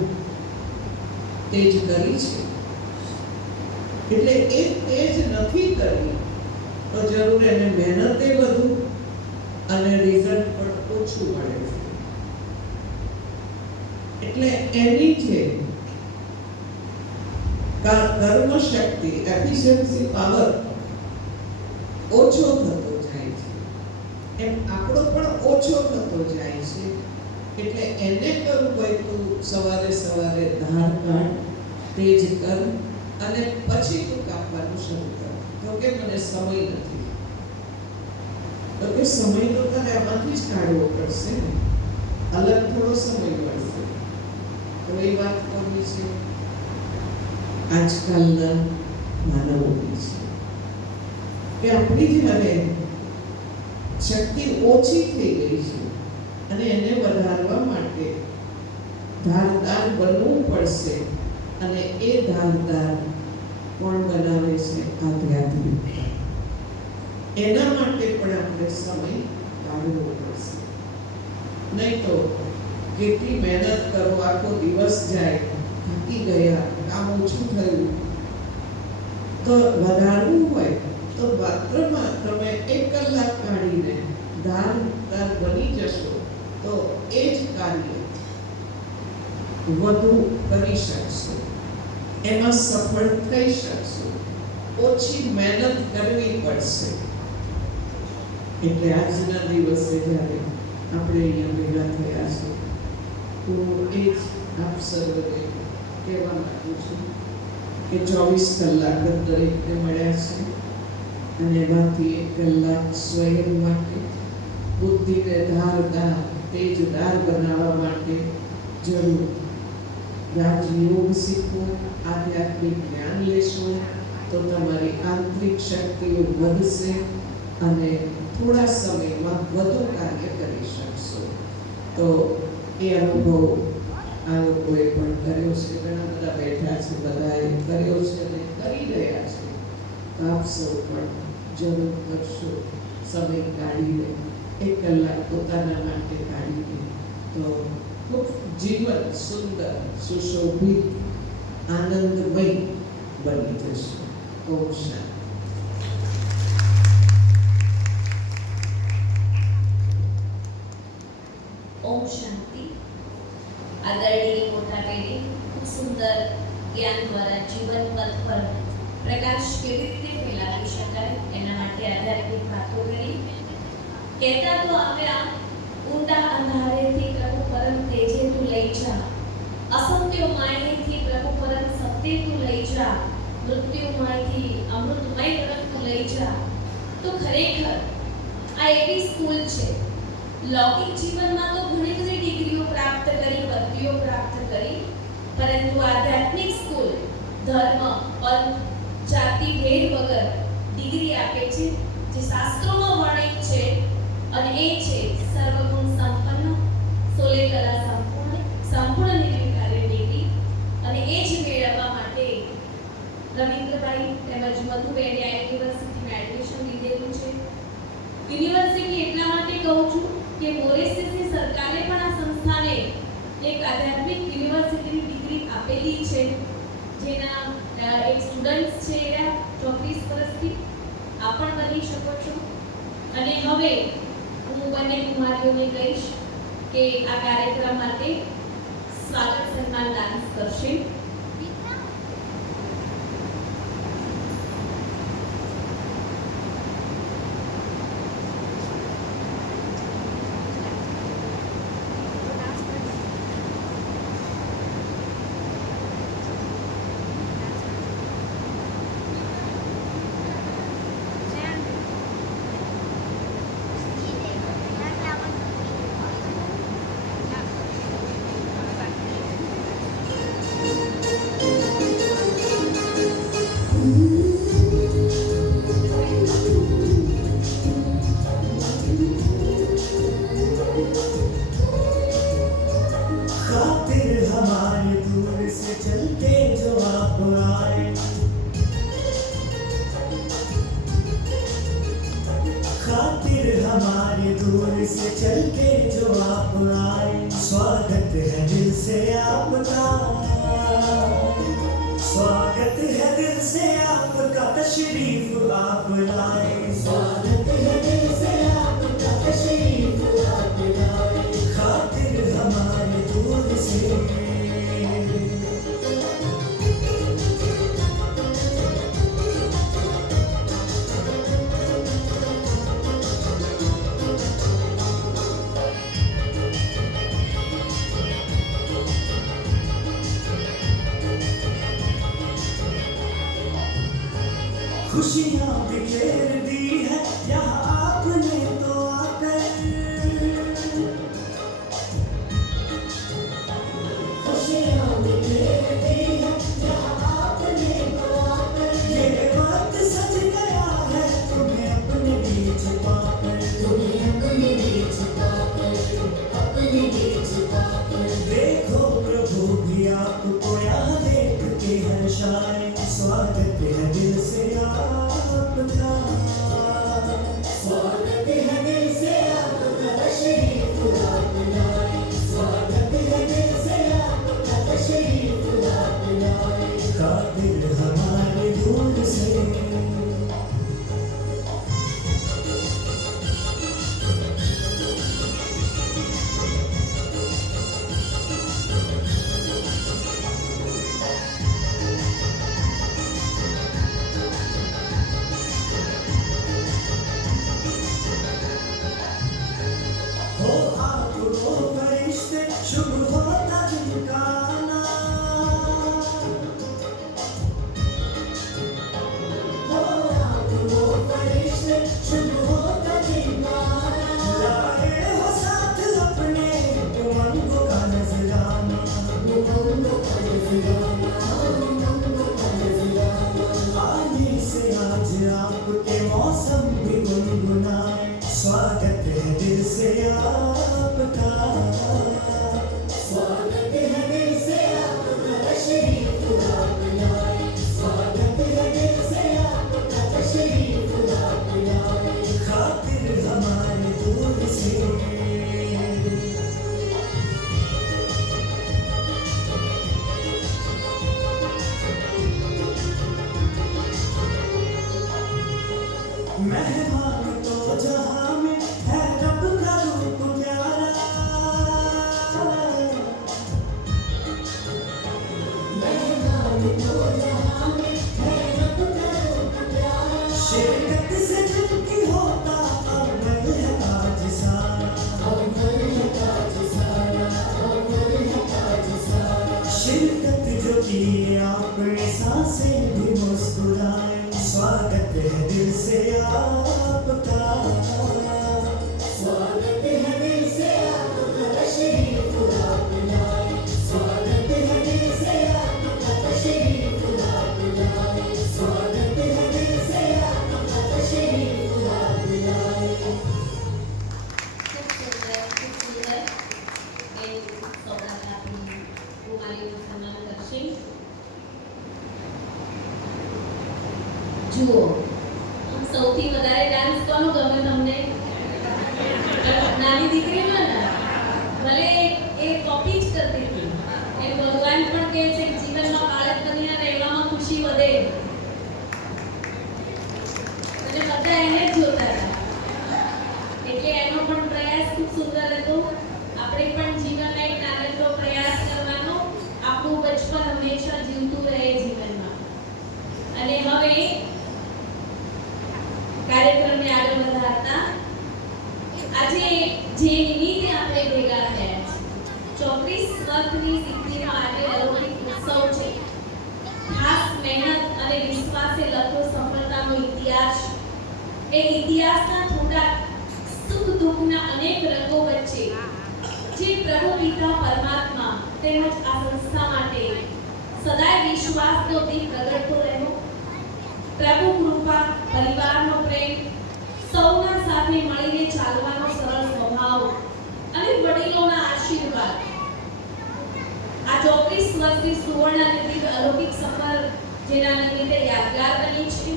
તેજ કરી છે, એટલે એ તેજ નથી કરી તો જરૂર એને મહેનતે વધુ અને રિઝલ્ટ પણ ઓછું મળે છે. એટલે એની જે કર્મ શક્તિ, એફિશિયન્સી પાવર ઓછો થતો જાય છે, એમ આપણો પણ ઓછો થતો જાય છે. એટલે એને કરવું હોય તો સવારે સવારે ધાર કાઢ, તેજ કર અને પછી તું કાપવાનું શરૂ કર. તો કે મને સમય નથી. તો કે સમય તો તારે આમાંથી જ કાઢવો પડશે ને, અલગ થોડો સમય મળશે. તો એ વાત કરવી છે આજકાલના માનવોની છે કે આપણી જ્યારે શક્તિ ઓછી થઈ ગઈ છે અને એને વધારવા માટે ધારદાર બનવું પડશે. અને એ ધારદાર કોણ બનાવે છે? આધ્યાત્મિક. એના માટે પણ આપણે સમય કાઢવો પડશે. નહીં તો કેટલી મહેનત કરો, આખો દિવસ જાય, થાકી ગયા, કામ ઓછું થયું, તો વધારવું હોય તો માત્ર તમે 1 કલાક કાઢીને ધારદાર બની જશો તો એ જ કાર્ય વધુ કરી શકશો, એમાં સફળ થઈ શકશો. ઓછી મહેનત કરવી પડશે. એટલે આજના દિવસે જ્યારે આપણે અહીંયા ભેગા થયા છે તો એ જ આપ સર્વને કહેવા માંગુ છું કે 24 કલાક દરેકને મળ્યા છે અને એમાંથી 1 કલાક સ્વયં માટે, બુદ્ધિને ધારદાર, તેજદાર બનાવવા માટે જરૂર રાજયોગ શીખો, આધ્યાત્મિક જ્ઞાન લેશો તો તમારી આંતરિક શક્તિઓ વધશે અને થોડા સમયમાં વધુ કાર્ય કરી શકશો. તો એ અનુભવ આ લોકોએ પણ કર્યો છે, ઘણા બધા બેઠા છે, બધાએ કર્યો છે અને કરી રહ્યા છે. તો આપ સૌ પણ જરૂર કરશો, સમય કાઢીને 1 કલાક પોતાના માટે કાઢીને, તો ખૂબ જીવન સુંદર, સુશોભિત, આનંદમય બની જશે. ઓમ શાંતિ. ઓમ શાંતિ. આદરણીય મોટા પેઢી, ખૂબ સુંદર જ્ઞાન દ્વારા જીવન પથ પર પ્રકાશ કેવી રીતે ફેલાવી શકાય એના માટે આધારિત વાતો કરી. કહેતા તો આવ્યા, ઊંડા અંધારેથી પ્રભુ પરમ તેજે તું લઈ જા, અસત્યમયથી પ્રભુ પરમ સત્ય તું લઈ જા, મૃત્યુમયથી અમૃતમય તરફ તું લઈ જા. તો ખરેખર આ એવી સ્કૂલ છે. લૌકિક જીવનમાં તો ઘણી બધી ડિગ્રીઓ પ્રાપ્ત કરી, પદવીઓ પ્રાપ્ત કરી, પરંતુ આધ્યાત્મિક સ્કૂલ ધર્મ, પંથ, જાતિ ભેદ વગર ડિગ્રી આપે છે, જે શાસ્ત્રોમાં વર્ણિત છે, અને એ છે સર્વગુણ સંપન્ન, 16 કલા સંપૂર્ણ, સંપૂર્ણ નિર્વિકારી ડિગ્રી. અને એ જ મેળવવા માટે રવિન્દ્રભાઈ તેમજ મધુબેન યુનિવર્સિટીમાં એડમિશન લીધેલું છે. યુનિવર્સિટી એટલા માટે કહું છું કે મોરેશિયસની સરકારે પણ આ સંસ્થાને એક આધ્યાત્મિક યુનિવર્સિટીની ડિગ્રી આપેલી છે, જેના એક સ્ટુડન્ટ્સ છે એરા 24 વર્ષથી આ પણ બની શકો છો. અને હવે હું બંને કુમારીઓને કહીશ કે આ કાર્યક્રમ માટે સ્વાગત સન્માન ડાન્સ કરશે. दूर से चल के जो आप आए, स्वागत है दिल से आपका, स्वागत है दिल से आपका, तशरीफ आप लाए, स्वागत है दिल से आपका, तशरीफ आप लाए, खातिर हमारे दूर से। खुशियाँ बिखेर दी है यहाँ आपने तो आकर, खुशियाँ बिखेर दी है यहाँ आपने तो आकर, ये वक्त सज गया है तुम्हें अपने बीच पाकर, तुम्हें अपने बीच पाकर, अपने बीच पाकर। देखो प्रभु भी आपको यहाँ देख के हर्षाए, स्वागत है दिल से आपका, स्वागत है दिल से आपका, तशरीफ आप लाए, स्वागत है दिल से आपका, तशरीफ आप लाए, खातिर हमारे दूर से। हो आपको फरिश्ते शुभ होता जिनका आना, हो आपको फरिश्ते शुभ होता जिनका आना, लाए हो साथ अपने उमंगों का नजराना, उमंगों का नजराना, उमंगों का नजराना। आने से आज आपके मौसम भी गुनगुनाए, स्वागत है दिल से आपका, स्वागत है दिल से आपका, तशरीफ आप लाए, स्वागत है दिल से आपका, तशरीफ आप लाए, खातिर हमारे दूर से। मेहमान तो जहाँ में है रब का रूप प्यारा, मेहमान तो जहाँ में है रब का रूप प्यारा, शिरकत से जिनकी होता अव्वल है ताज सारा, अव्वल है ताज सारा, अव्वल है ताज सारा। शिरकत जो की आपने सांसें भी मुस्कुराए, स्वागत है दिल से आपका, स्वागत है दिल से आपका, तशरीफ आप लाए, स्वागत है दिल से आपका, तशरीफ आप लाए, स्वागत है दिल से आपका, तशरीफ आप लाए। ખૂબ સુંદર એ સૌરાષ્ટ્ર આપણી કુમારીનું સન્માન કરશે. જુઓ, સૌથી વધારે ડાન્સ કોનો ગમે તમને? નાની દીકરીનો ને, ભલે એ કોપી જ કરતી હતી. એ ભગવાન પણ કહે છે કે જીવનમાં બાળક બનીને રહેવામાં ખુશી વધે, અને બધા એને જ જોતા હતા. એટલે એનો પણ પ્રયાસ ખૂબ સુંદર હતો. આપણે પણ જીવનમાં એક નાનકડો પ્રયાસ કરવાનો, આપણું બચપન હંમેશા જીવતું રહે જીવનમાં. અને હવે કાર્યક્રમને આગળ વધારતા આજે જે નિમિત્તે આપણે ભેગા થયા છે, 34 વર્ષની સિદ્ધિનો આજે અલૌકિક ઉત્સવ છે. ખાસ મહેનત અને વિશ્વાસે લખો સફળતાનો ઇતિહાસ. એ ઇતિહાસના થોડા સુખ દુઃખના અનેક રંગો વચ્ચે જે પ્રભુ પિતા પરમાત્મા તેમજ આ સંસ્થા માટે સદાય વિશ્વાસનો દીપ પ્રગટતો રહ્યો. પ્રભુ કૃપા, પરિવારનો પ્રેમ, સૌના સાથે મળીને ચાલવાનો સરળ સ્વભાવ અને વડીલોના આશીર્વાદ આ 34 વર્ષની સુવર્ણ અને દિવ્ય અલૌકિક સફર જેના નિમિત્તે યાદગાર બની છે.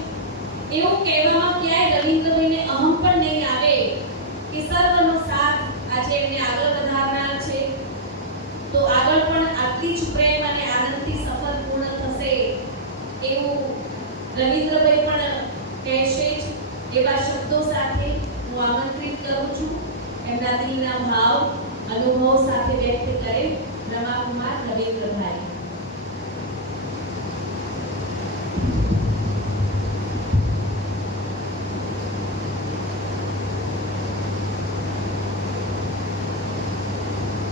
એવું કહેવામાં ક્યાંય રવિન્દ્રભાઈને અહમ પણ નહીં આવે કે સર્વનો સાથ આજે એમને આગળ વધારનાર છે. તો આગળ પણ આટલી જ પ્રેમ અને આનંદથી સફર પૂર્ણ થશે એવું રવિન્દ્રભાઈ પણ કહેશે જ. એવા શબ્દો સાથે હું આમંત્રિત કરું છું એમના દિલના ભાવ અનુભવ સાથે વ્યક્ત કરે રમાકુમાર રવિન્દ્રભાઈ.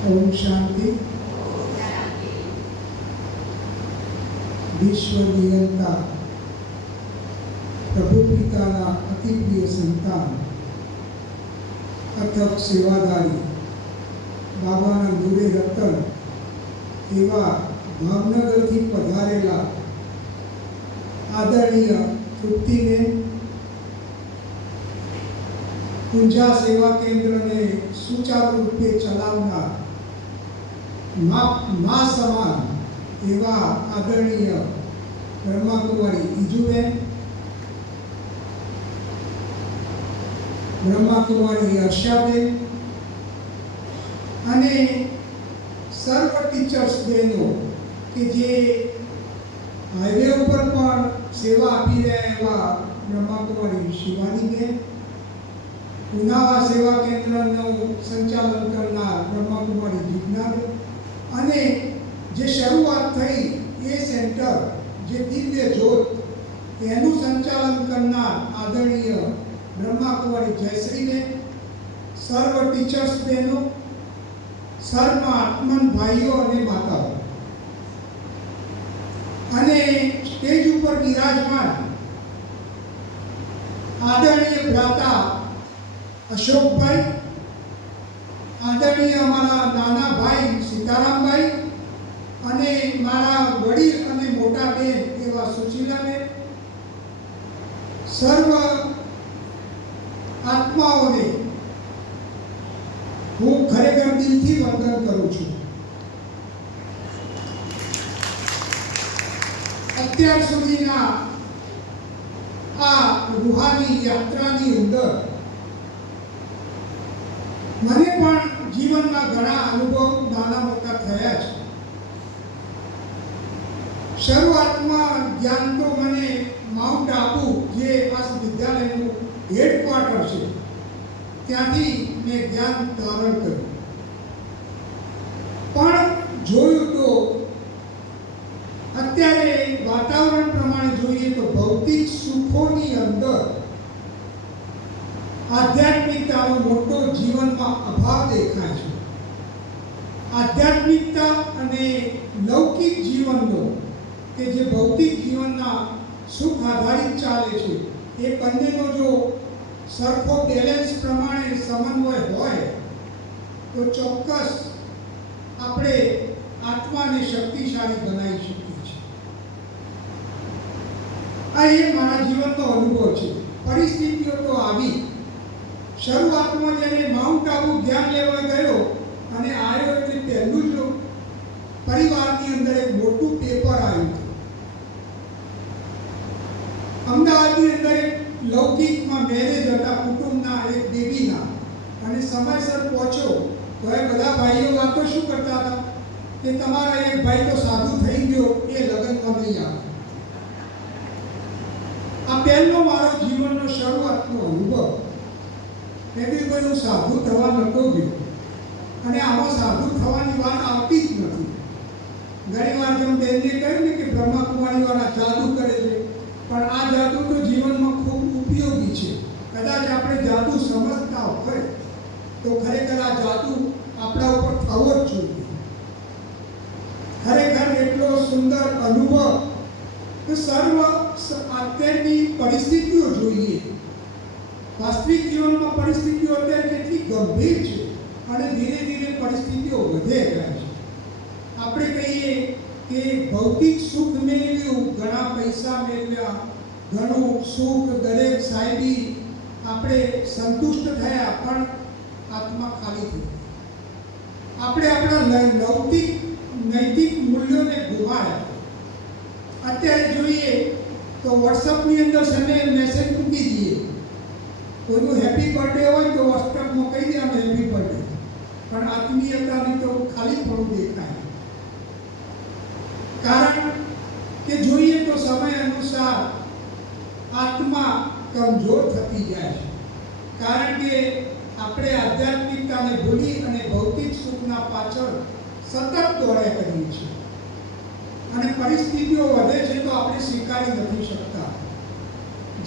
ओम शांति. विश्व नियंता प्रभु पिताना अति प्रिय संतान अथक सेवादारी बाबाना गुरे रतन एवा भावनगरથી પધારેલા આદરણીય તૃપ્તિને પૂંજા સેવા કેન્દ્રને સુચારુ રૂપે ચલાવનાર મા સમાન એવા આદરણીય બ્રહ્માકુમારી ઈજુબેન, બ્રહ્માકુમારી હર્ષાબેન અને સર્વ ટીચર્સ બહેનો કે જે હાઈવે ઉપર પણ સેવા આપી રહ્યા એવા બ્રહ્માકુમારી શિવાનીબેન, ઉનાવા સેવા કેન્દ્રનું સંચાલન કરનાર બ્રહ્માકુમારી જીજ્ઞાબેન અને જે શરૂઆત થઈ એ સેન્ટર જે દિવ્ય જ્યોત એનું સંચાલન કરનાર આદરણીય બ્રહ્માકુમારી જયશ્રીબેન, સર્વ ટીચર્સ બહેનો, સર્વ આત્મન ભાઈઓ અને માતાઓ અને સ્ટેજ ઉપર બિરાજમાન આદરણીય ભ્રાતા અશોકભાઈ, આદરણીય અમારા નાના ભાઈ સીતારામભાઈ અને મારા વડીલ અને મોટા બેન એવા સુશીલાબેન, સર્વ આત્માઓને હું ખરેખર દિલથી વંદન કરું છું. અત્યાર સુધીના આ રૂહાની યાત્રાની અંદર મને પણ જીવનમાં ઘણા અનુભવ નાના મોટા થયા છે. શરૂઆતમાં ધ્યાન તો મને માઉન્ટ આબુ જે પાસ વિદ્યાલયનું હેડક્વાર્ટર છે ત્યાંથી મેં ધ્યાન ધારણ કર્યું. પણ જોયું તો અત્યારે વાતાવરણ પ્રમાણે જોઈએ તો ભૌતિક સુખોની અંદર આધ્યાત્મિકતાનો મોટો જીવનમાં અભાવ દેખાય છે. આધ્યાત્મિકતા અને લૌકિક જીવનનો કે જે ભૌતિક જીવનના સુખ આધારિત ચાલે છે એ બંનેનો જો સરખો બેલેન્સ પ્રમાણે સમન્વય હોય તો ચોક્કસ આપણે આત્માને શક્તિશાળી બનાવી શકીએ છીએ. આ એ મારા જીવનનો અનુભવ છે. પરિસ્થિતિઓ તો આવી. શરૂઆતમાં જ્યારે માઉન્ટ આબુ ધ્યાન લેવા ગયો અને આવ્યો એટલે પહેલું જ પરિવારની અંદર એક મોટું પેપર આવ્યું હતું. અમદાવાદની અંદર એક લૌકિકમાં મેરેજ હતા કુટુંબના એક બેબીના અને સમયસર પહોંચ્યો તો એ બધા ભાઈઓ વાતો શું કરતા હતા કે તમારા એક ભાઈ તો સાધુ થઈ ગયો એ લગ્નમાં નહીં આવે. આ પહેલો મારો જીવનનો શરૂઆતનો અનુભવ. મેં કીધું હું સાધુ થવા નહોતો ગયો અને આમાં સાધુ થવાની વાત આવતી જ નથી. ઘણી વાર જેમ બેનને કહ્યું ને કે બ્રહ્માકુમારીવાળા જાદુ કરે છે, પણ આ જાદુ તો જીવનમાં ખૂબ ઉપયોગી છે. કદાચ આપણે જાદુ સમજતા હોય તો ખરેખર આ જાદુ આપણા ઉપર થવો જ જોઈએ. ખરેખર એટલો સુંદર અનુભવ કે સર્વ અત્યારની પરિસ્થિતિઓ જોઈએ. વાસ્તવિક જીવનમાં પરિસ્થિતિઓ અત્યારે કેટલી ગંભીર છે અને ધીરે ધીરે પરિસ્થિતિઓ વધે રહ્યા છે. આપણે કહીએ કે ભૌતિક સુખ મેળવ્યું, ઘણા પૈસા મેળવ્યા, ઘણું સુખ દરેક સાહેબી આપણે સંતુષ્ટ થયા, પણ આત્મા ખાલી થઈ. આપણે આપણા લૌકિક નૈતિક મૂલ્યોને ગુમાવ્યા. અત્યારે જોઈએ તો વોટ્સઅપની અંદર સમય મેસેજ મૂકી દઈએ કોઈનું હેપી બર્થડે હોય તો વોટ્સએપમાં કહી દેવાનું હેપી બર્થડે, પણ આત્મીયતાની તો ખાલી થોડું દેખાય. કારણ કે જોઈએ તો સમય અનુસાર આત્મા કમજોર થતી જાય છે. કારણ કે આપણે આધ્યાત્મિકતાને ભૂલી અને ભૌતિક સુખના પાછળ સતત દોડ્યા કરીએ છીએ અને પરિસ્થિતિઓ વધે છે તો આપણે સ્વીકારી નથી શકતા.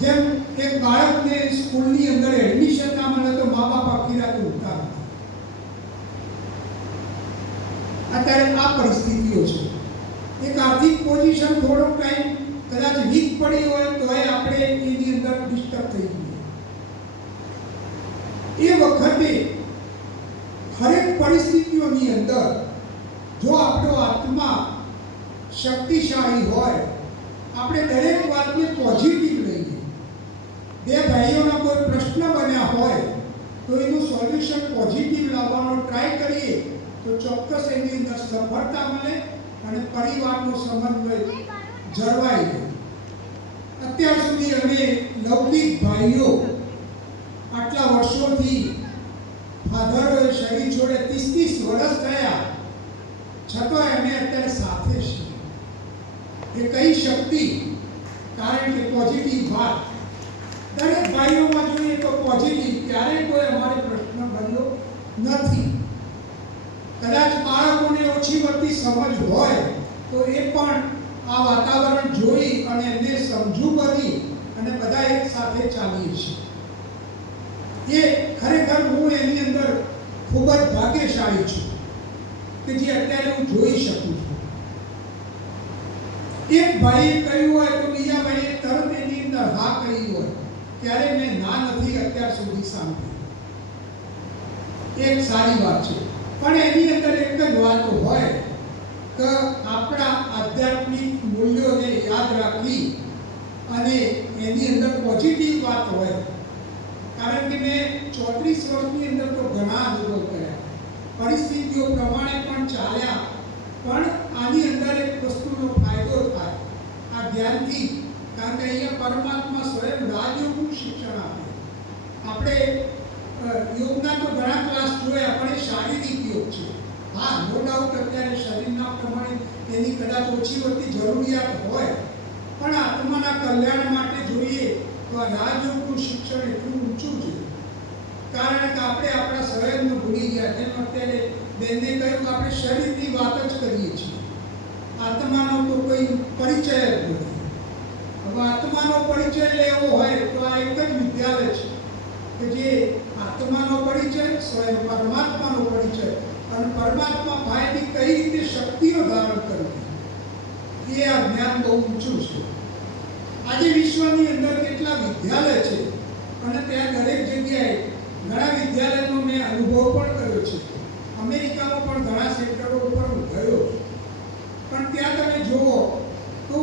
જેમ એક બાળકને સ્કૂલની અંદર એડમિશન ના મળે તો મા બાપ આખી રાત ઊંઘતા હતા. અત્યારે આ પરિસ્થિતિઓ છે. એક આર્થિક પોઝિશન થોડો ટાઈમ કદાચ વીક પડી હોય તો આપણે એની અંદર ડિસ્ટર્બ થઈ જઈએ. એ વખતે હરેક પરિસ્થિતિઓની અંદર જો આપણો આત્મા શક્તિશાળી હોય, આપણે દરેક વાતને પોઝિટિવ લઈએ. બે ભાઈઓના કોઈ પ્રશ્ન બન્યા હોય તો એનું સોલ્યુશન પોઝિટિવ લાવવાનો ટ્રાય કરીએ તો ચોક્કસ એની અંદર સફળતા મળે અને પરિવારનો સમન્વય જળવાઈ રહે. અત્યાર સુધી અમે લૌકિક ભાઈઓ આટલા વર્ષોથી ફાધર શરીર છોડે 30-30 વર્ષ થયા છતાં અમે અત્યારે સાથે છીએ. એ કઈ શક્તિ? કારણ કે પોઝિટિવ વાત દરેક ભાઈઓમાં જોઈએ તો પોઝિટિવ. ક્યારેય કોઈ અમારે પ્રશ્ન બન્યો નથી. કદાચ બાળકોને ઓછી વધતી સમજ હોય તો એ પણ આ વાતાવરણ જોઈ અને એમને સમજુ બની અને બધા એક સાથે ચાલીએ છીએ. એ ખરેખર હું એની અંદર ખૂબ જ ભાગ્યશાળી છું કે જે અત્યારે હું જોઈ શકું છું. એક ભાઈએ કહ્યું હોય તો બીજા ભાઈએ તરત એની અંદર હા કહી હોય, ત્યારે મેં ના નથી અત્યાર સુધી સાંભળી. એક સારી વાત છે. પણ એની અંદર એક જ વાત હોય કે આપણા આધ્યાત્મિક મૂલ્યોને યાદ રાખી અને એની અંદર પોઝિટિવ વાત હોય. કારણ કે મેં 34 વર્ષની અંદર તો ઘણા અનુભવ કર્યા, પરિસ્થિતિઓ પ્રમાણે પણ ચાલ્યા, પણ આની અંદર એક વસ્તુનો ફાયદો થાય આ જ્ઞાનથી. કારણ કે અહીંયા પરમાત્મા સ્વયં રાજયોગનું શિક્ષણ આપે. આપણે યોગના તો ઘણા ક્લાસ જોયા, પણ એ શારીરિક યોગ છે. હા, નો ડાઉટ અત્યારે શરીરના પ્રમાણે એની કદાચ ઓછી વધતી જરૂરિયાત હોય, પણ આત્માના કલ્યાણ માટે જોઈએ તો આ રાજયોગનું શિક્ષણ એટલું ઊંચું છે. કારણ કે આપણે આપણા સ્વયંને ભૂલી ગયા. જેમ અત્યારે બેનને કહ્યું કે આપણે શરીરની વાત જ કરીએ છીએ, આત્માનો તો કોઈ પરિચય જ નથી. હવે આત્માનો પરિચય લેવો હોય તો આ એક જ વિદ્યાલય છે કે જે આત્માનો પરિચય, સ્વયં પરમાત્માનો પરિચય અને પરમાત્મા પાસેથી કઈ રીતે શક્તિઓ ધારણ કરવી, એ આ જ્ઞાન બહુ ઊંચું છે. આજે વિશ્વની અંદર કેટલા વિદ્યાલય છે અને ત્યાં દરેક જગ્યાએ ઘણા વિદ્યાલયનો મેં અનુભવ પણ કર્યો છે. અમેરિકામાં પણ ઘણા સેન્ટરો ઉપર હું ગયો, પણ ત્યાં તમે જુઓ તો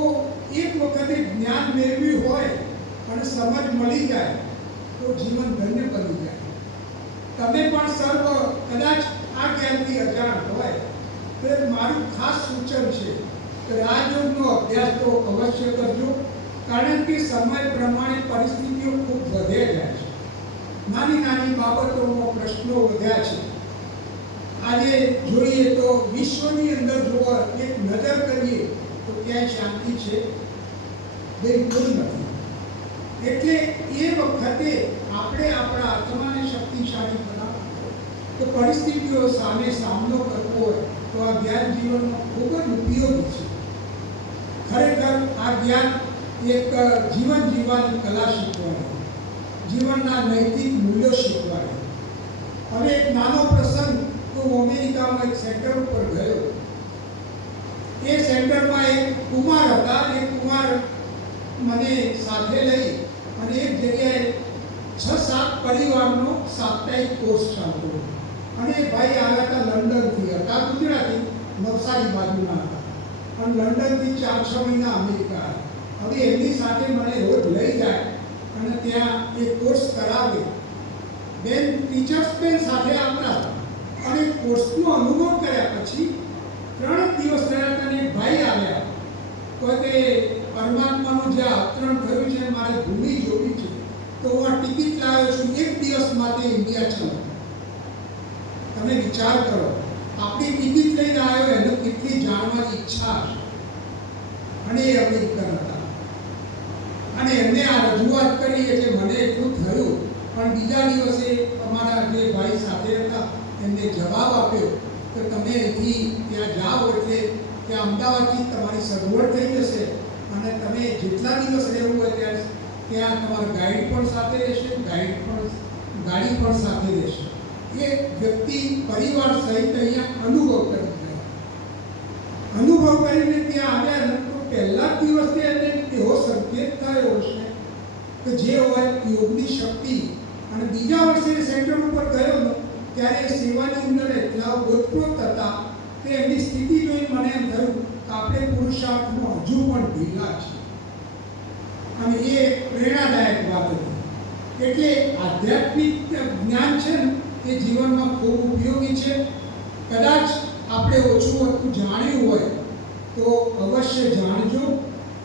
એક વખતે જ્ઞાન મેળવ્યું હોય અને સમજ મળી જાય તો જીવન ધન્ય બની જાય. તમે પણ સર્વ કદાચ આ જ્ઞાનથી અજાણ હોય તો મારું ખાસ સૂચન છે કે રાજયોગનો અભ્યાસ તો અવશ્ય કરજો. કારણ કે સમય પ્રમાણે પરિસ્થિતિઓ ખૂબ વધે જાય છે. નાની નાની બાબતોમાં પ્રશ્નો વધ્યા છે. આજે જોઈએ તો વિશ્વની અંદર જો એક નજર કરીએ તો ક્યાંય શાંતિ છે? બિલકુલ નથી. એટલે એ વખતે આપણે આપણા આત્માને શક્તિશાળી બનાવવું તો પરિસ્થિતિઓ સામે સામનો કરવો હોય તો આ જ્ઞાન જીવનમાં ખૂબ જ ઉપયોગી છે. ખરેખર આ જ્ઞાન એક જીવન જીવવાની કલા શીખવાડે, જીવનના નૈતિક મૂલ્યો શીખવાડે. હવે એક નાનો પ્રસંગ, હું અમેરિકામાં એક સેન્ટર ઉપર ગયો. એ સેન્ટરમાં એક કુમાર હતા. એ કુમાર મને સાથે લઈ અને એક જગ્યાએ 6-7 પરિવારનો સાપ્તાહિક કોર્સ ચાલતો હતો. અને એ ભાઈ આવ્યા હતા લંડનથી, હતા ગુજરાતી, નવસારી બાજુના હતા, પણ લંડનથી 4-6 મહિના અમેરિકા આવ્યા. હવે એમની સાથે મને રોજ લઈ જાય અને ત્યાં એ કોર્સ કરાવે. બેન ટીચર્સ બેન સાથે આવતા અને કોર્સનો અનુભવ કર્યા પછી 3 દિવસ થયા અને ભાઈ આવ્યા તો કે પરમાત્માનું જે અવતરણ થયું છે મારે ભૂમિ જોવી છે. તો હું આ ટિકિટ લાવ્યો છું, એક દિવસ માટે ઇન્ડિયા ચલો. તમે વિચાર કરો, આપણી ટિકિટ લઈને આવ્યો એને કેટલી જાણવાની ઈચ્છા હશે. અને એ અમેરિકન હતા અને એમને આ રજૂઆત કરી એટલે મને એટલું થયું. પણ બીજા દિવસે અમારા જે ભાઈ સાથે હતા એમને જવાબ આપ્યો કે તમે અહીંથી ત્યાં જાઓ એટલે ત્યાં અમદાવાદથી તમારી સગવડ થઈ જશે અને તમે જેટલા દિવસ રહેવું હોય ત્યાં તમારા ગાઈડ પણ સાથે રહેશે, ગાડી પણ સાથે રહેશે. એ વ્યક્તિ પરિવાર સહિત અહીંયા અનુભવ કરી ગયા. અનુભવ કરીને ત્યાં આવ્યા ને તો પહેલા દિવસથી એને એવો સંકેત થયો હશે કે જે હોય યોગની શક્તિ. અને બીજા વર્ષે સેન્ટર ઉપર ગયો ને ત્યારે સેવાની અંદર એટલા ઓતપ્રોત હતા કે એમની સ્થિતિ જોઈ મને એમ થયું કે આપણે પુરુષાર્થમાં હજુ પણ ઢીલા છીએ. અને એ પ્રેરણાદાયક વાત હતી. એટલે આધ્યાત્મિક જ્ઞાન છે ને એ જીવનમાં ખૂબ ઉપયોગી છે. કદાચ આપણે ઓછું વસ્તુ જાણ્યું હોય તો અવશ્ય જાણજો.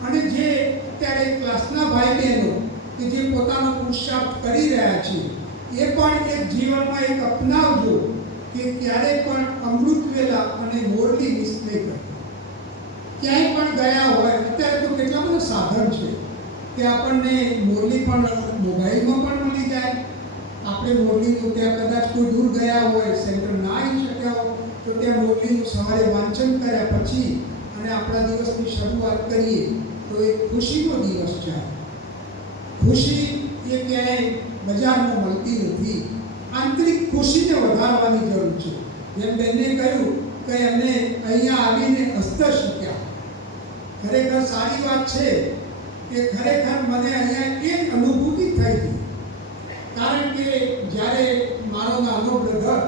અને જે અત્યારે ક્લાસના ભાઈ બહેનો કે જે પોતાનો પુરુષાર્થ કરી રહ્યા છે એ પણ એક જીવનમાં એક અપનાવજો કે ક્યારે પણ અમૃત વેલા અને મોરલી મિસ નહીં કરતા. ક્યાંય પણ ગયા હોય, અત્યારે તો કેટલા બધા સાધન છે કે આપણને મોરલી પણ મોબાઈલમાં પણ મળી જાય. આપણે મોરલીનું ત્યાં કદાચ કોઈ દૂર ગયા હોય, સેન્ટર ના આવી શક્યા હોય તો ત્યાં મોરલીનું સવારે વાંચન કર્યા પછી અને આપણા દિવસની શરૂઆત કરીએ તો એ ખુશીનો દિવસ જાય. ખુશી એ ક્યાંય બજારમાં મળતી નથી. આંતરિક ખુશીને વધારવાની જરૂર છે. જેમ બેને કહ્યું કે એમને અહીંયા આવીને હસ્ત શીખ્યા. ખરેખર સારી વાત છે કે ખરેખર મને અહીંયા એક અનુભૂતિ થઈ હતી. કારણ કે જ્યારે મારો નાનો બ્રધર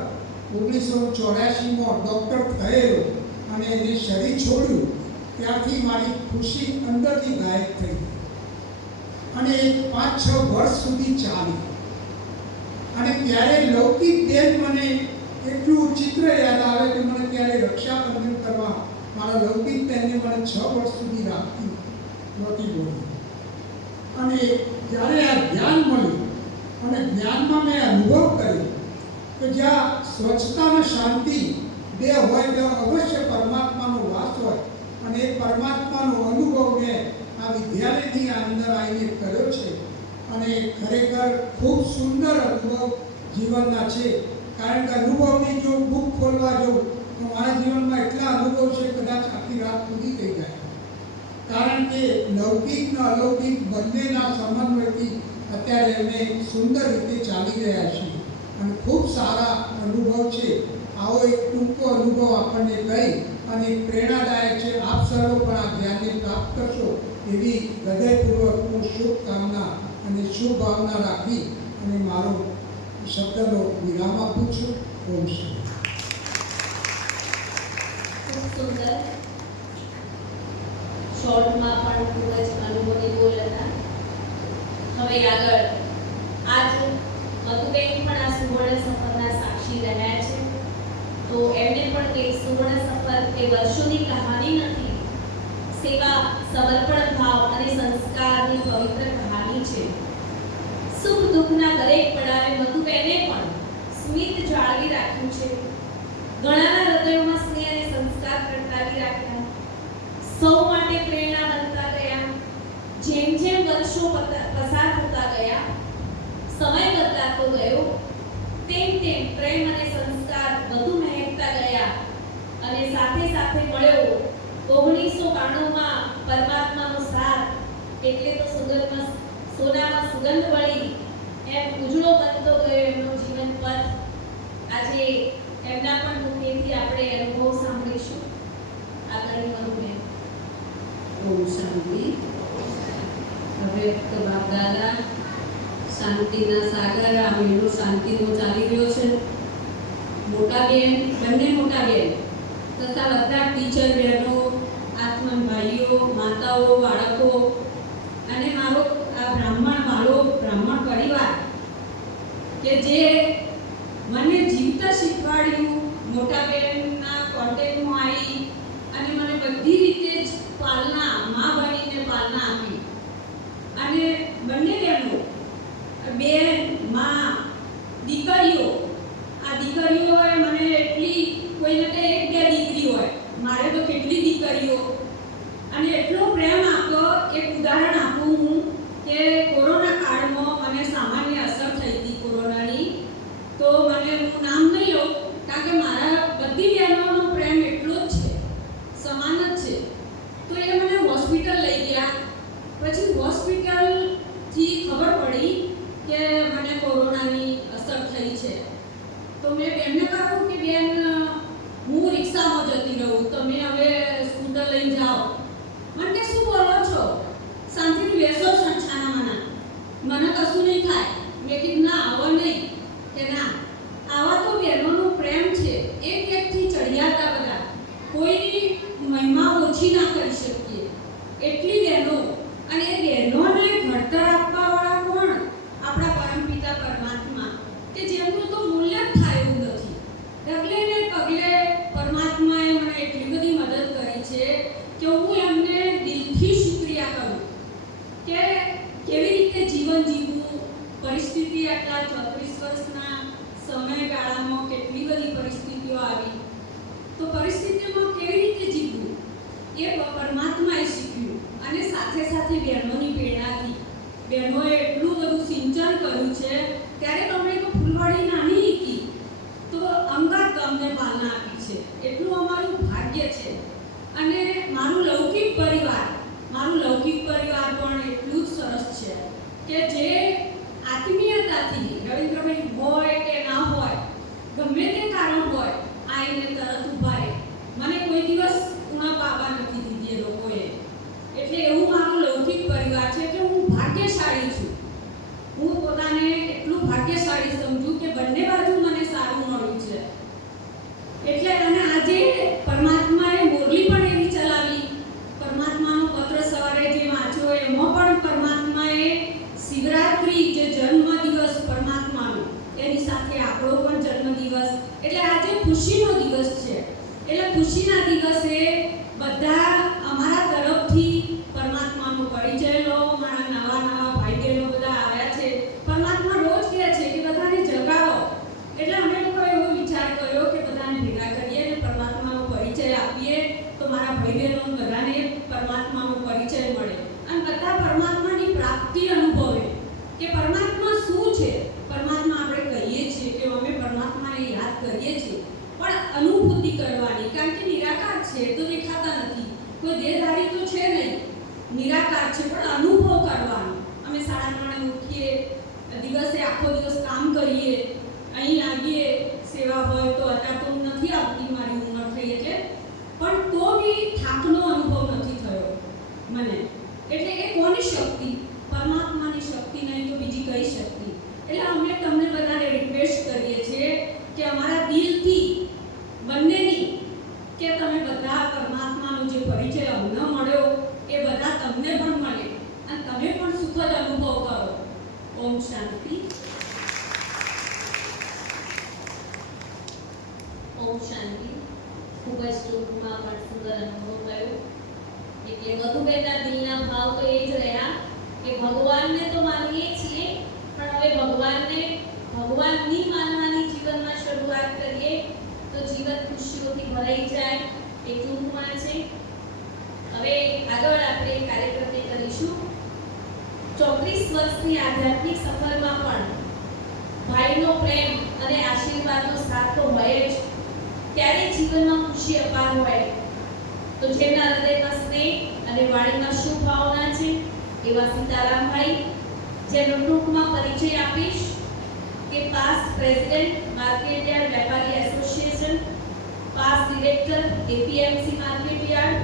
1984માં ડૉક્ટર થયેલો અને એને શરીર છોડ્યું ત્યારથી મારી ખુશી અંદરથી ગાયબ થઈ ગઈ અને 5-6 વર્ષ સુધી ચાલી. અને ત્યારે લૌકિક બેન મને એટલું ચિત્ર યાદ આવે કે મને ત્યારે રક્ષાબંધન કરવા મારા લૌકિક બેનને મને 6 વર્ષ સુધી રાખતી નહોતી બોલી. અને જ્યારે આ જ્ઞાન મળ્યું અને જ્ઞાનમાં મેં અનુભવ કર્યો કે જ્યાં સ્વચ્છતા અને શાંતિ બે હોય ત્યાં અવશ્ય પરમાત્માનો વાસ હોય. અને એ પરમાત્માનો અનુભવ મેં આ વિદ્યાલયની અંદર આવીને કર્યો છે. અને ખરેખર ખૂબ સુંદર અનુભવ જીવનના છે. કારણ કે અનુભવની જો બુક ખોલવા જાઉં તો મારા જીવનમાં એટલા અનુભવ છે કદાચ આખી રાત પૂરી થઈ જાય. કારણ કે લૌકિક અને અલૌકિક બંનેના સમન્વયથી અત્યારે અમે સુંદર રીતે ચાલી રહ્યા છીએ અને ખૂબ સારા અનુભવ છે. આવો એક ટૂંકો અનુભવ આપણને કહી અને પ્રેરણાદાયક છે. આપ સર્વ પણ આ જ્ઞાનને પ્રાપ્ત કરશો એવી હૃદયપૂર્વક હું શુભકામના અને શુભ ભાવના રાખી અને મારો શબ્દનો વિરામ આપું છું. ઓમ શાંતિ. ખૂબ સુંદર. શોર્ટમાં પણ ખૂબ જ અનુભવી બોલ હતા. હવે આગળ આજ મધુબેન પણ આ સુવર્ણ સફરના સાક્ષી રહ્યા છે. તો એમને પણ એક સુવર્ણ સફર એ વર્ષોની કહાની નથી, સેવા, સમર્પણ ભાવ અને સંસ્કારની પવિત્ર કહાની છે. સુખ દુઃખના દરેક પડાવે મધુબેને પણ સ્મિત જાળવી રાખ્યું છે. ઘણાના હૃદયોમાં સ્નેહ અને સંસ્કાર પ્રગટાવી રાખ્યા. સૌ માટે પ્રેરણા બનતા ગયા. જેમ જેમ વર્ષો પસાર થતા ગયા, સમય બદલાતો ગયો, તેમ તેમ પ્રેમ અને સંસ્કાર વધુ મહેકતા ગયા. અને સાથે સાથે મળ્યો 1992માં પરમાત્માનો સાથ. એટલે તો સોનામાં સુગંધ વળી એમ ઉજળો બનતો ગયો એમનો જીવન પથ. આજે એમના પણ મુખેથી આપણે અનુભવ સાંભળીશું. આગળની મધુબેન. ઓમ શાંતિ. હવે તો બાપ દાદા શાંતિના સાગર આ મહિનો શાંતિનો ચાલી રહ્યો છે. મોટા બેન, બંને મોટા બેન તથા બધા ટીચર બહેનો, આત્મન ભાઈઓ, માતાઓ, બાળકો અને મારો આ બ્રાહ્મણ પરિવાર કે જે મને જીવતા શીખવાડ્યું, મોટા બેનના કોન્ટેક્ટમાં આવી અને મને બધી રીતે જ પાલના, મા બનીને પાલના આપી. અને બંને બહેનો બધી બહેનોનો પ્રેમ એટલો જ છે, સમાન જ છે. તો એ મને હોસ્પિટલ લઈ ગયા. પછી હોસ્પિટલથી ખબર પડી કે મને કોરોનાની અસર થઈ છે. તો મેં બેનને કહ્યું કે બેન, હું રિક્ષામાં જતી રહું, તમે હવે સ્કૂટર લઈને જાઓ. મને કે શું બોલો છો, શાંતિથી બેસો છાનામાના, મને કશું નહીં થાય. મેં કીધું ના, આવો નહીં. કે ના, આવા તો બહેનોનો પ્રેમ છે. એક એકથી ચડિયાતા બધા, કોઈની મહિમા ઓછી ના કરી શકીએ એટલી બહેનો. અને એ બહેનોને ઘડતર આપવાવાળા કોણ? આપણા પરમપિતા પરમાત્મા, કે જેમનું તો મૂલ્ય જ થાય એવું નથી. ડગલે ને પગલે પરમાત્માએ મને એટલી બધી મદદ કરી છે કે હું એમને દિલથી શુક્રિયા કરું કે કેવી રીતે જીવન જીવવું. પરિસ્થિતિ આટલા 34 વર્ષના સમયગાળામાં કેટલી બધી પરિસ્થિતિઓ આવી, તો પરિસ્થિતિમાં કેવી રીતે જીવવું એ પરમાત્માએ શીખ્યું. અને સાથે સાથે બહેનોની પ્રેરણાથી બહેનોએ એટલું બધું સિંચન કર્યું છે. ત્યારે તમે તો ફૂલવાડી નાની હતી તો અંગાત અમને પાલના આપી છે. એટલું અમારું ભાગ્ય છે. અને મારું લૌકિક પરિવાર પણ એટલું જ સરસ છે કે જે આત્મીયતાથી રવિન્દ્રભાઈ હોય કે ના હોય, ગમે તે કારણ હોય, આવીને તરત ઊભા રહે. મને કોઈ દિવસ ઉણપ આવવા નથી દીધી એ લોકોએ. એટલે એવું મારું લૌકિક પરિવાર છે કે હું ભાગ્યશાળી છું. હું પોતાને એટલું ભાગ્યશાળી સમજું કે બંને બાજુ મને સારું મળ્યું છે. એટલે અને આજે પરમાત્માએ મોરલી પણ એવી ચલાવી. પરમાત્માનો પત્ર સવારે જે વાંચ્યો એમાં પણ પરમાત્માએ શિવરાત્રી, જે જન્મદિવસ પરમાત્માનો, એની સાથે આપણો પણ જન્મદિવસ, એટલે આજે ખુશીનો દિવસ છે. એટલે ખુશીના દિવસે બધા અમારા તરફથી પરમાત્માનો પરિચય લો. મારા નવા ભાઈ બહેનો બધા આવ્યા છે. પરમાત્મા રોજ કહે છે કે બધાને જગાવો. એટલે અમે લોકો એવો વિચાર કર્યો કે બધાને ભેગા કરીએ અને પરમાત્માનો પરિચય આપીએ, તો મારા ભાઈ બહેનો બધાને પરમાત્માનો પરિચય મળે અને બધા પરમાત્માની પ્રાપ્તિ અનુભવે કે પરમાત્મા શું છે. પરમાત્મા આપણે કહીએ છીએ કે અમે પરમાત્માને યાદ કરીએ છીએ, પણ અનુભૂતિ કરવાની, કારણ કે નિરાકાર છે, તો દેખાતા નથી, કોઈ દેહધારી તો છે નહીં, નિરાકાર છે, પણ અનુભવ કરવાનો. અમે 3:30 ઉઠીએ, દિવસે આખો દિવસ કામ કરીએ, અહીં આવીએ, સેવા હોય તો. અત્યારે તો હું નથી આવતી, મારી ઉંમર થઈ એટલે, પણ તો બી થાકનો અનુભવ નથી થયો મને. એટલે એ કોની શક્તિ? પરમાત્માની શક્તિ, નહીં તો બીજી કઈ શક્તિ. એટલે અમે તમને બધાને રિક્વેસ્ટ કરીએ છીએ કે અમારા દિલથી બંનેની કે તમે બધા પરમાત્માનો જે પરિચય અમને મળ્યો એ બધા તમને પણ મળે અને તમે પણ સુખદ અનુભવ કરો. ઓમ શાંતિ. ઓમ શાંતિ. ખૂબ જ ટૂંકમાં પણ સુંદર અનુભવ કર્યો. એટલે મધુબેનના દિલના ભાવ તો એ જ રહ્યા કે ભગવાનને તો માનીએ છીએ, પણ હવે ભગવાનની માનવાની જીવનમાં શરૂઆત કરીએ તો જીવન ખુશીઓથી ભરાઈ જાય. એ ટૂંકમાં છે. હવે આગળ આપણે કાર્યક્રમને કરીશું. 34 વર્ષની આધ્યાત્મિક સફરમાં પણ ભાઈનો પ્રેમ અને આશીર્વાદનો સાથ તો હોય જ. ત્યારે જીવનમાં ખુશી અપાર હોય તો જેમના હૃદયમાં સ્નેહ અને વાણીમાં શુભ ભાવના છે એવા સીતારામભાઈ, જેનો ટૂંકમાં પરિચય આપીશ કે પાસ્ટ પ્રેસિડેન્ટ માર્કેટયાર્ડ વેપારી association, past director APMC market yard,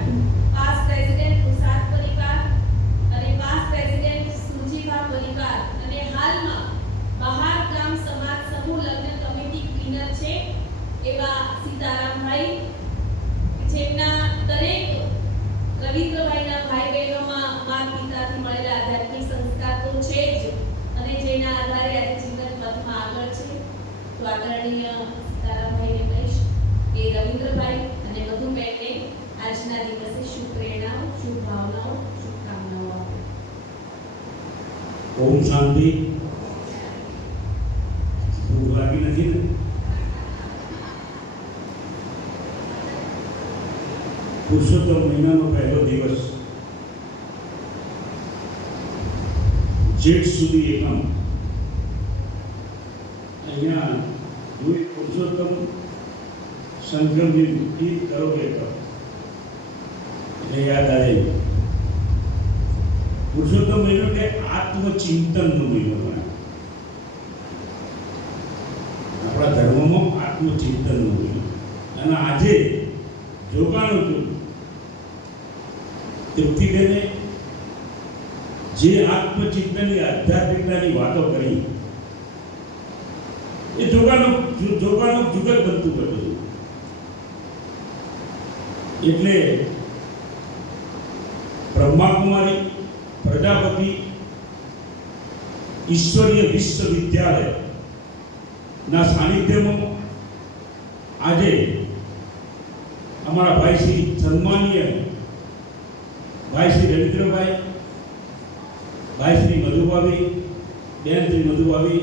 past president ઉસાદ પરિવાર અને પાસ્ટ પ્રેસિડેન્ટ સુજીભા પરિવાર, અને હાલમાં બહાર ગામ સમાજ સમૂહ લગ્ન કમિટી ક્લીનર છે એવા સીતારામભાઈ, જેમના દરેક રવિન્દ્રભાઈના ભાઈ બહેનોમાં માતા પિતાથી મળેલા આધ્યાત્મિક સંસ્કાર તો છે જ, અને જેના આધારે આજે જીવન પથમાં આગળ છે. તો આદરણીય સીતારામભાઈને કહીશ કે રવિન્દ્રભાઈ અને મધુબેનને આજના દિવસે શુભ પ્રેરણાઓ, શુભ ભાવનાઓ, શુભકામનાઓ આપો. ઓમ શાંતિ. ભૂખ લાગી નથી ને? પુરુષોત્તમ મહિનાનો પહેલો દિવસ, જેઠ સુધી એકમ. અહીંયા પુરુષોત્તમ સંક્રમિત ગીત કરો કે કરો એટલે યાદ આવે પુરુષોત્તમ મહિનો કે આત્મચિંતનનો મહિનો ગણાય. આપણા ધર્મમાં આત્મચિંતનનો મહિનો. અને આજે જોગાનું તૃપ્તિબેને જે આત્મચિંતનની આધ્યાત્મિકતાની વાતો કરી એ જોગાનું જુગત બનતું હતું. એટલે બ્રહ્માકુમારી પ્રજાપતિ ઈશ્વરીય વિશ્વવિદ્યાલય ના સાનિધ્યમાં આજે અમારા ભાઈ શ્રી સન્માનીય ભાઈ શ્રી રવિન્દ્રભાઈ, ભાઈ શ્રી મધુભાભી, બેન શ્રી મધુભાભી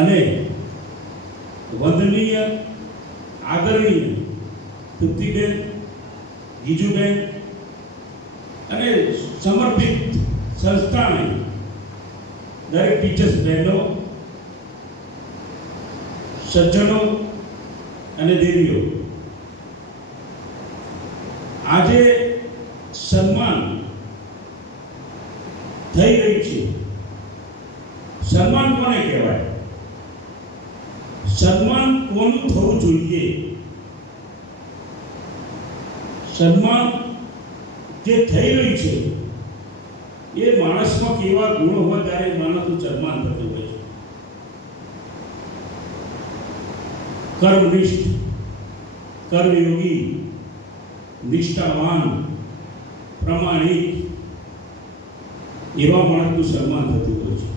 અને વંદનીય આદરણીય તૃપ્તિબેન, ગીજુબેન અને સમર્પિત સંસ્થાને દરેક ટીચર્સ બહેનો, સજ્જનો અને દેવીઓ, આજે સન્માન થઈ રહ્યું છે. સન્માન કોને કહેવાય? સન્માન કોનું થવું જોઈએ? સન્માન જે થઈ રહ્યું છે એ માણસમાં કેવા ગુણ હોય ત્યારે માણસનું સન્માન થતું હોય છે. કર્મનિષ્ઠ, કર્મયોગી, નિષ્ઠાવાન, પ્રમાણિક એવા માણસનું સન્માન થતું હોય છે.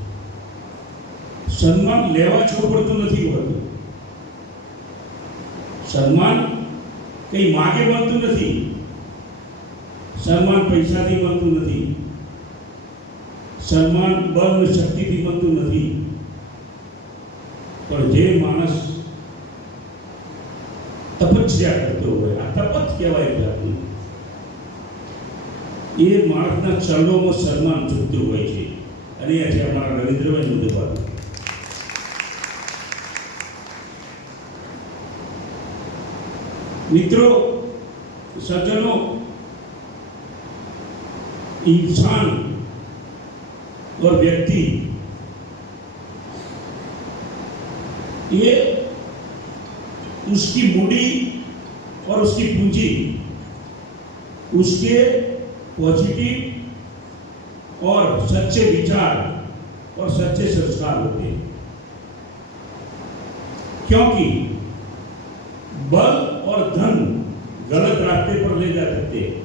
સન્માન લેવા છોડતું નથી હોતું. સન્માન કંઈ માગે બનતું નથી. સન્માન પૈસાથી બનતું નથી. સન્માન બળ અને શક્તિથી બનતું નથી. પણ જે માણસ તપસ્યા કરતો હોય, આ તપત કહેવાય જાતનું, એ માણસના ચરણોમાં સન્માન ચૂકતું હોય છે. અને એ છે અમારા રવિન્દ્રભાઈ મધુભાઈ. મિત્રો, સજ્જનો, इंसान और व्यक्ति ये उसकी मूडी और उसकी पूंजी उसके पॉजिटिव और सच्चे विचार और सच्चे संस्कार होते हैं. क्योंकि बल और धन गलत रास्ते पर ले जा सकते हैं,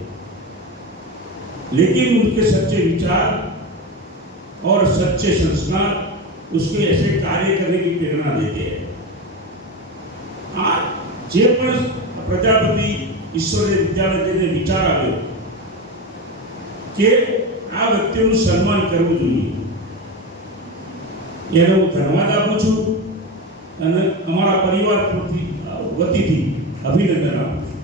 लेकिन उनके सच्चे विचार और सच्चे संस्कार उसके ऐसे कार्य करने की प्रेरणा देते हैं. आज जे पण प्रजापति ईश्वरीय विद्यालय ने विचार આવ્યો કે આ વ્યક્તિનું સન્માન કરવું જોઈએ, એનો હું ધન્યવાદ આપું છું અને અમારા પરિવાર વતીથી અભિનંદન આપું છું.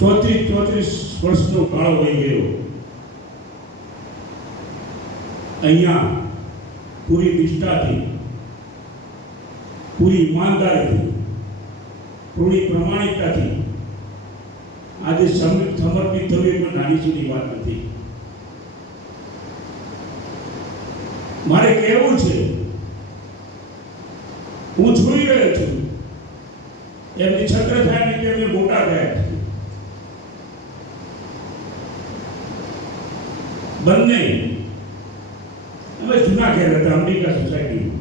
34 વર્ષનો કાળ હોઈ ગયો. અહીંયા પૂરી નિષ્ઠાથી, પૂરી ઈમાનદારીથી, પૂરી પ્રમાણિકતાથી આજે સમર્પિત થવું એ પણ નાની સૂની વાત નથી. મારે કહેવું છે, હું જોઈ રહ્યો છું એમની છત્રછાયા નીચે અમે મોટા થયા છે. બંને અમે જૂના ઘેર હતા, અંબિકા સોસાયટી.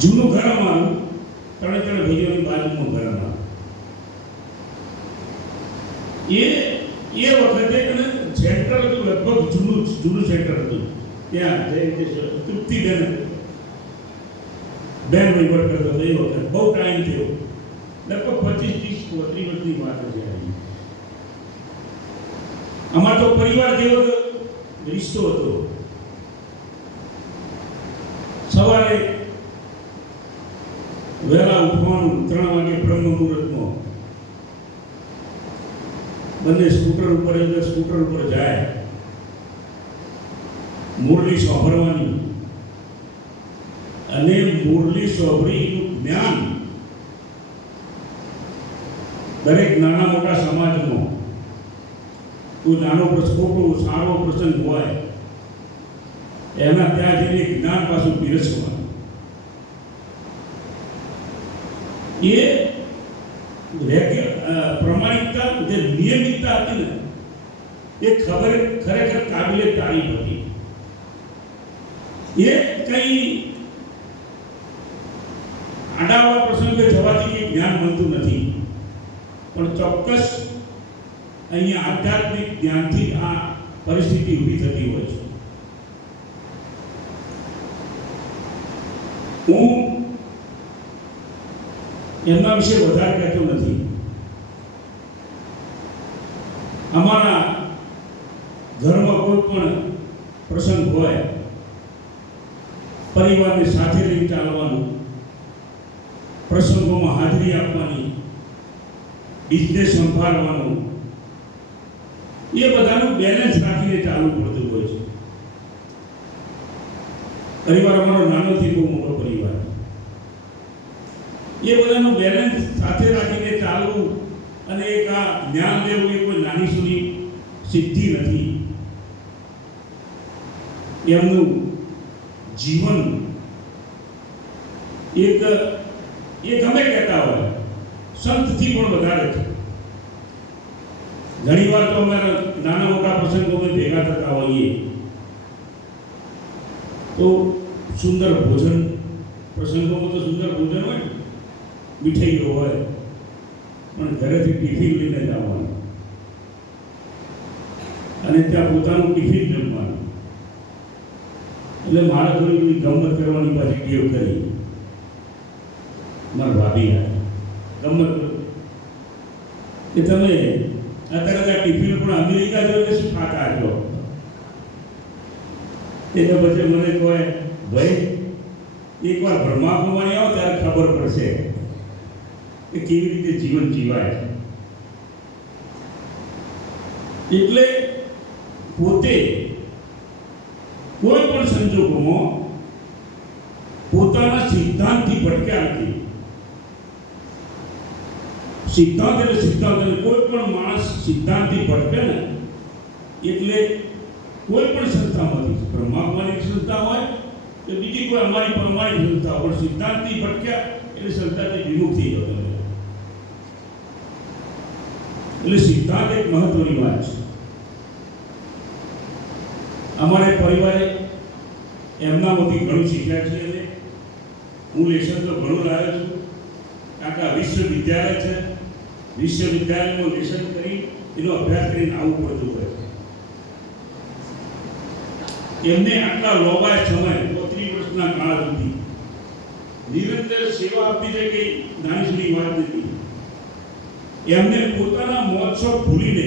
જૂનું ઘર અમારું, ત્રણ ભાઈઓની બાજુનું ઘર અમારું. એ વખતે સેન્ટર હતું, લગભગ જૂનું સેન્ટર હતું. ત્યાં તૃપ્તિબેન વહીવટ કરતો હતો. એ વખત બહુ ટાઈમ થયો, લગભગ 25-30-35 વર્ષની વાત હતી. અમારો તો પરિવાર જેવો રિશ્તો હતો. સવારે વહેલા ઉઠવાનું, 3 વાગે બ્રહ્મ મુહૂર્તમાં. બંને સ્કૂટર ઉપર જાય, મુરલી સાંભળવાની અને મુરલી સાંભળીનું જ્ઞાન દરેક નાના મોટા સમાજમાં કોઈ નાનો પ્રસંગ સારો પ્રસંગ હોય એના ત્યાં જઈને જ્ઞાન પાછું પીરસવાનું એ પ્રમાણિકતા જે નિયમિતતા હતી ને એ ખરેખર કાબિલે તારીફ હતી. એ કઈ આડાવા પ્રસંગે જવાથી કંઈ જ્ઞાન બનતું નથી, પણ ચોક્કસ અહીંયા આધ્યાત્મિક જ્ઞાનથી આ પરિસ્થિતિ ઊભી થતી હોય છે. હું એમના વિશે વધારે કહેતો નથી. અમારા ઘરમાં કોઈ પણ પ્રસંગ હોય, પરિવારને સાથે લઈને ચાલવાનું, પ્રસંગોમાં હાજરી આપવાની, બિઝનેસ સંભાળવાનું, એ બધાનું બેલેન્સ રાખીને ચાલવું પડતું હોય છે. પરિવાર અમારો નાનોથી બહુ મોટો પરિવાર, એ બધાનું બેલેન્સ સાથે રાખીને ચાલવું અને એક આ જ્ઞાન લેવું એ કોઈ નાની સૂની સિદ્ધિ નથી. એમનું જીવન એક એ ગમે કહેતા હોય સંતથી પણ વધારે છે. ઘણી વાર તો અમારા નાના મોટા પ્રસંગોમાં ભેગા થતા હોઈએ તો સુંદર ભોજન, પ્રસંગોમાં તો સુંદર ભોજન હોય, મીઠાઈઓ હોય, પણ ઘરેથી ટિફિન લઈને જવાનું અને ત્યાં પોતાનું ટિફિન જમવાનું. એટલે મારા થોડી ગમત કરવાની પાછી ટેવ કરી. મારા ભાભી ગમત કે તમે અત્યારે ટિફિન પણ અમેરિકા જોઈને શું ખાતા છો? એટલે પછી મને કહે, ભાઈ એકવાર બ્રહ્માકુમારી આવો ત્યારે ખબર પડશે કે કેવી રીતે જીવન જીવાય. એટલે પોતે કોઈ પણ સંજોગોમાં પોતાના સિદ્ધાંતથી ભટક્યા નથી. સિદ્ધાંત એટલે સિદ્ધાંત, કોઈ પણ માણસ સિદ્ધાંતથી ભટકે ને એટલે કોઈ પણ સંસ્થામાંથી, બ્રહ્માકુમારી સંસ્થા હોય કે બીજી કોઈ અમારી પરમાણી સંસ્થા હોય, પણ સિદ્ધાંતથી ભટક્યા એટલે સંસ્થાથી વિમુખ થઈ ગયો. એટલે સિદ્ધાંત એક મહત્વની વાત છે. અમારે પરિવારે એમનામાંથી ઘણું શીખ્યા છે. અને હું લેશન તો ઘણું લાવ્યો છું, કારણ કે વિશ્વવિદ્યાલય છે, વિશ્વવિદ્યાલયમાં લેશન કરી એનો અભ્યાસ કરીને આવવું પડતું હોય છે. એમને આટલા લોબા સમય 35 વર્ષના કાળ સુધી નિરંતર સેવા આપી છે કે નાની સુની વાત નથી. એમને પોતાના મહોત્સવ ભૂલીને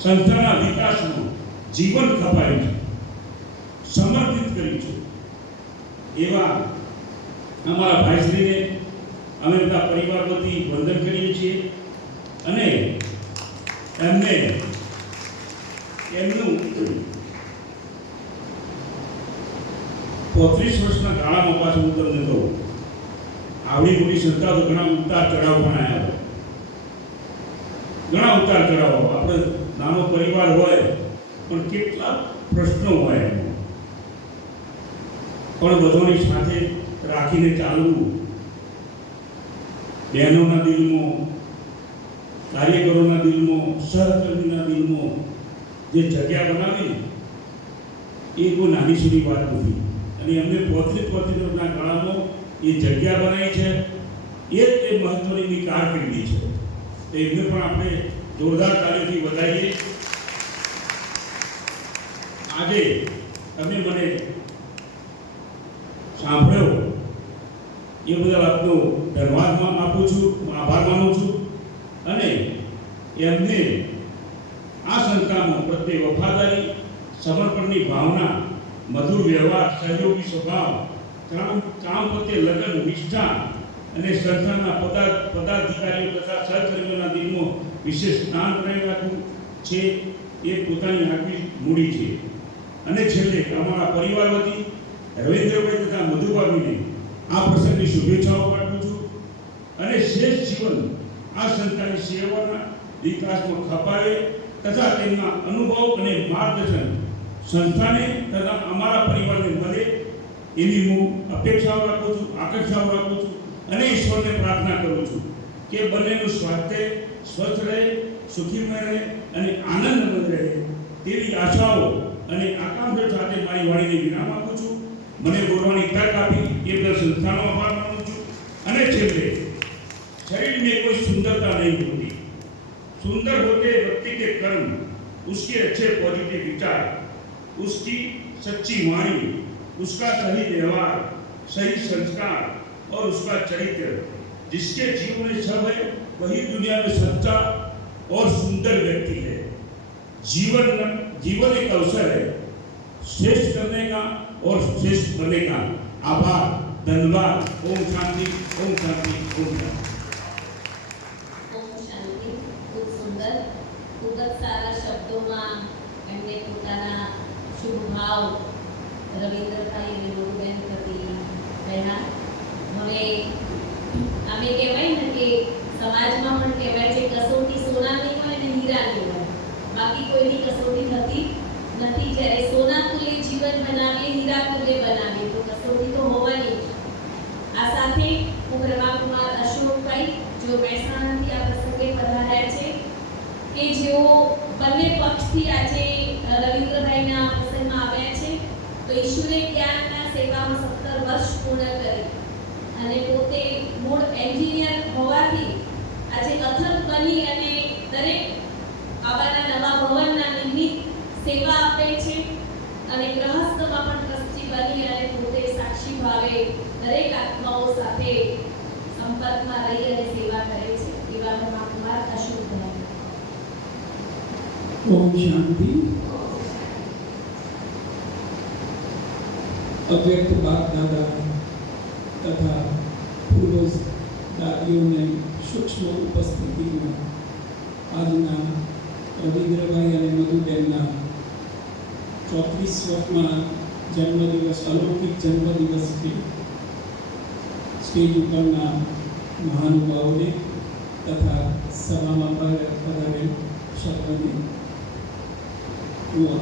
સંસ્થાના વિકાસમાં જીવન ખપાયું છે, સમર્પિત કર્યું છે. એવા અમારા ભાઈશ્રીને અમે બધા પરિવાર વતી વંદન કરીએ છીએ અને એમને એમનું 35 વર્ષના ગાળામાં પાછું હું તમને કહું, આવડી મોટી સંસ્થા તો ઘણા ઉતાર ચઢાવ પણ આવ્યા હોય, ઘણા ઉતાર ચઢાવો. આપણે નાનો પરિવાર હોય પણ કેટલા પ્રશ્નો હોય એમાં, પણ બધાની સાથે રાખીને ચાલવું. બહેનોના દિલમાં, કાર્યકરોના દિલમાં, સહકર્મીના દિલમાં જે જગ્યા બનાવી એ કોઈ નાની સૂની વાત નથી. અને એમને 35 વર્ષના ગાળામાં એ જગ્યા બનાવી છે, એ જ એ મહત્વની કારકિર્દી છે. તો એમને પણ આપણે જોરદાર તાળીથી વધાવીએ. આજે તમે મને સાંભળ્યો એ બદલ આપનો ધન્યવાદ આપું છું, આભાર માનું છું. અને એમને આ સંસ્થામાં પ્રત્યે વફાદારી, સમર્પણની ભાવના, મધુર વ્યવહાર, સહયોગી સ્વભાવ, કામ પ્રત્યે લગન, નિષ્ઠા અને સંસ્થાના પદાધિકારીઓ તથા સહકર્મીઓના દિલમાં વિશેષ સ્થાન બનાવી રાખવું છે એ પોતાની આગવી મૂડી છે. અને છેલ્લે અમારા પરિવાર વતી રવિન્દ્રભાઈ તથા મધુભાભીને આ પ્રસંગની શુભેચ્છાઓ પાઠવું છું અને શેષ જીવન આ સંસ્થાની સેવાના વિકાસમાં ખપાવે તથા તેમના અનુભવ અને માર્ગદર્શન સંસ્થાને તથા અમારા પરિવારને મળે એવી હું અપેક્ષાઓ રાખું છું, આકાંક્ષાઓ રાખું છું અને ઈશ્વરને પ્રાર્થના કરું છું કે બંનેનું સ્વાસ્થ્ય સ્વસ્થ રહે, સુખીમય રહે અને આનંદમય રહે તેવી આશાઓ અને આકાંક્ષા સાથે મારી વાણીને વિરામ આપું છું. મને બોલવાની તક આપી એ બદલ સંસ્થાનો આભાર માનું છું. અને છેલ્લે शरीर में कोई सुंदरता नहीं होती, सुंदर होते व्यक्ति के कर्म, उसके अच्छे पॉजिटिव विचार, उसकी सच्ची वाणी, उसका सही व्यवहार, सही संस्कार और उसका चरित्र. जिसके जीवन में सब है वही दुनिया में सच्चा और सुंदर व्यक्ति है. जीवन एक अवसर है श्रेष्ठ करने का और श्रेष्ठ बनने का. आभार, धन्यवाद. ओम शांति, ओम शांति, ओम शांति. ઓમ શાંતિ. ખૂબ સુંદર, ખૂબ જ સારા શબ્દોમાં એમને પોતાના શુભ ભાવ રવિન્દ્રભાઈ અને મધુબેન પ્રતિ રહ્યા. હવે અમે કહેવાય ને કે સમાજમાં પણ કહેવાય છે કસોટી સોનાની હોય ને હીરાની હોય, બાકી કોઈની કસોટી થતી નથી. જ્યારે સોના તુલ્ય જીવન બનાવીએ, હીરા તુલ્ય બનાવીએ તો કસોટી તો હોવાની જ. આ સાથે હું પ્રભાકુમાર અશોકભાઈ જો મહેસાણાથી આ પ્રસંગે પધાર્યા છે કે જેઓ બંને પક્ષથી આજે રવિન્દ્રભાઈના પ્રસંગમાં આવ્યા છે. તો ઈશ્વરે જ્ઞાનના સેવામાં 17 વર્ષ પૂર્ણ કરી અને પોતે મૂળ એન્જિનિયર હોવાથી આજે અથક બની અને દરેક બાબાના નવા ભવનના નિમિત્ત સેવા આપે છે અને ગ્રહસ્થમાં પણ ટ્રસ્ટી બની અને પોતે સાક્ષી ભાવે દરેક આત્માઓ સાથે સંપર્કમાં રહી અને સેવા કરે છે. એવા પ્રભાકુમાર અશોકભાઈ. ओम शांति. अव्यक्त बाप दादा तथा पूर्वज दादियों ने सूक्ष्म उपस्थिति में આજના રવિન્દ્રભાઈ અને મધુબેનના 34मा જન્મદિવસ, અલૌકિક જન્મદિવસથી સ્ટેજ ઉપરના મહાનુભાવોને તથા સભામાં પધારેલ સર્વને હું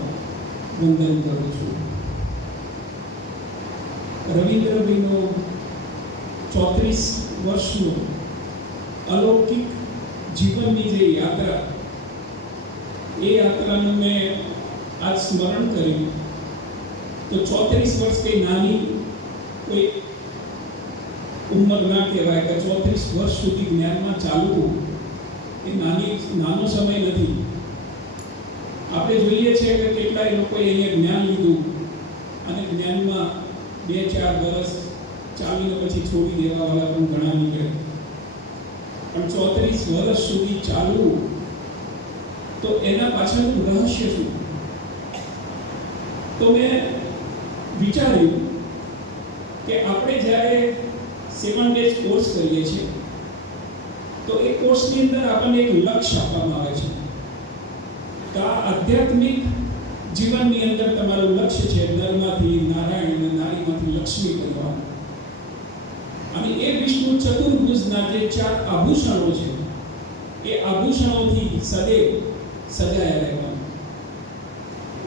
વંદન કરું છું. રવિન્દ્રભાઈનો 34 વર્ષનો અલૌકિક જીવનની જે યાત્રા, એ યાત્રાનું મેં આજ સ્મરણ કર્યું તો 34 વર્ષ કંઈ નાની કોઈ ઉંમર ના કહેવાય કે 34 વર્ષ સુધી જ્ઞાનમાં ચાલવું એ નાનો સમય નથી. આપણે જોઈએ છીએ કે કેટલાય લોકોએ અહીંયા જ્ઞાન લીધું અને જ્ઞાનમાં 2-4 વર્ષ ચાલીને પછી છોડી દેવાવાળા પણ ઘણા નીકળે. પણ 34 વર્ષ સુધી ચાલવું તો એના પાછળનું રહસ્ય શું? તો મેં વિચાર્યું કે આપણે જ્યારે 7 days કોર્સ કરીએ છીએ તો એ કોર્સની અંદર આપણને એક લક્ષ્ય આપવામાં આવે છે કે આ આધ્યાત્મિક જીવનની અંદર તમારું લક્ષ્ય છે નરમાંથી નારાયણ અને નારીમાંથી લક્ષ્મી બનવાનું. અને એ વિષ્ણુ ચતુર્ભુજના જે 4 આભૂષણો છે એ આભૂષણોથી સદૈવ સજાયા રહેવાનું.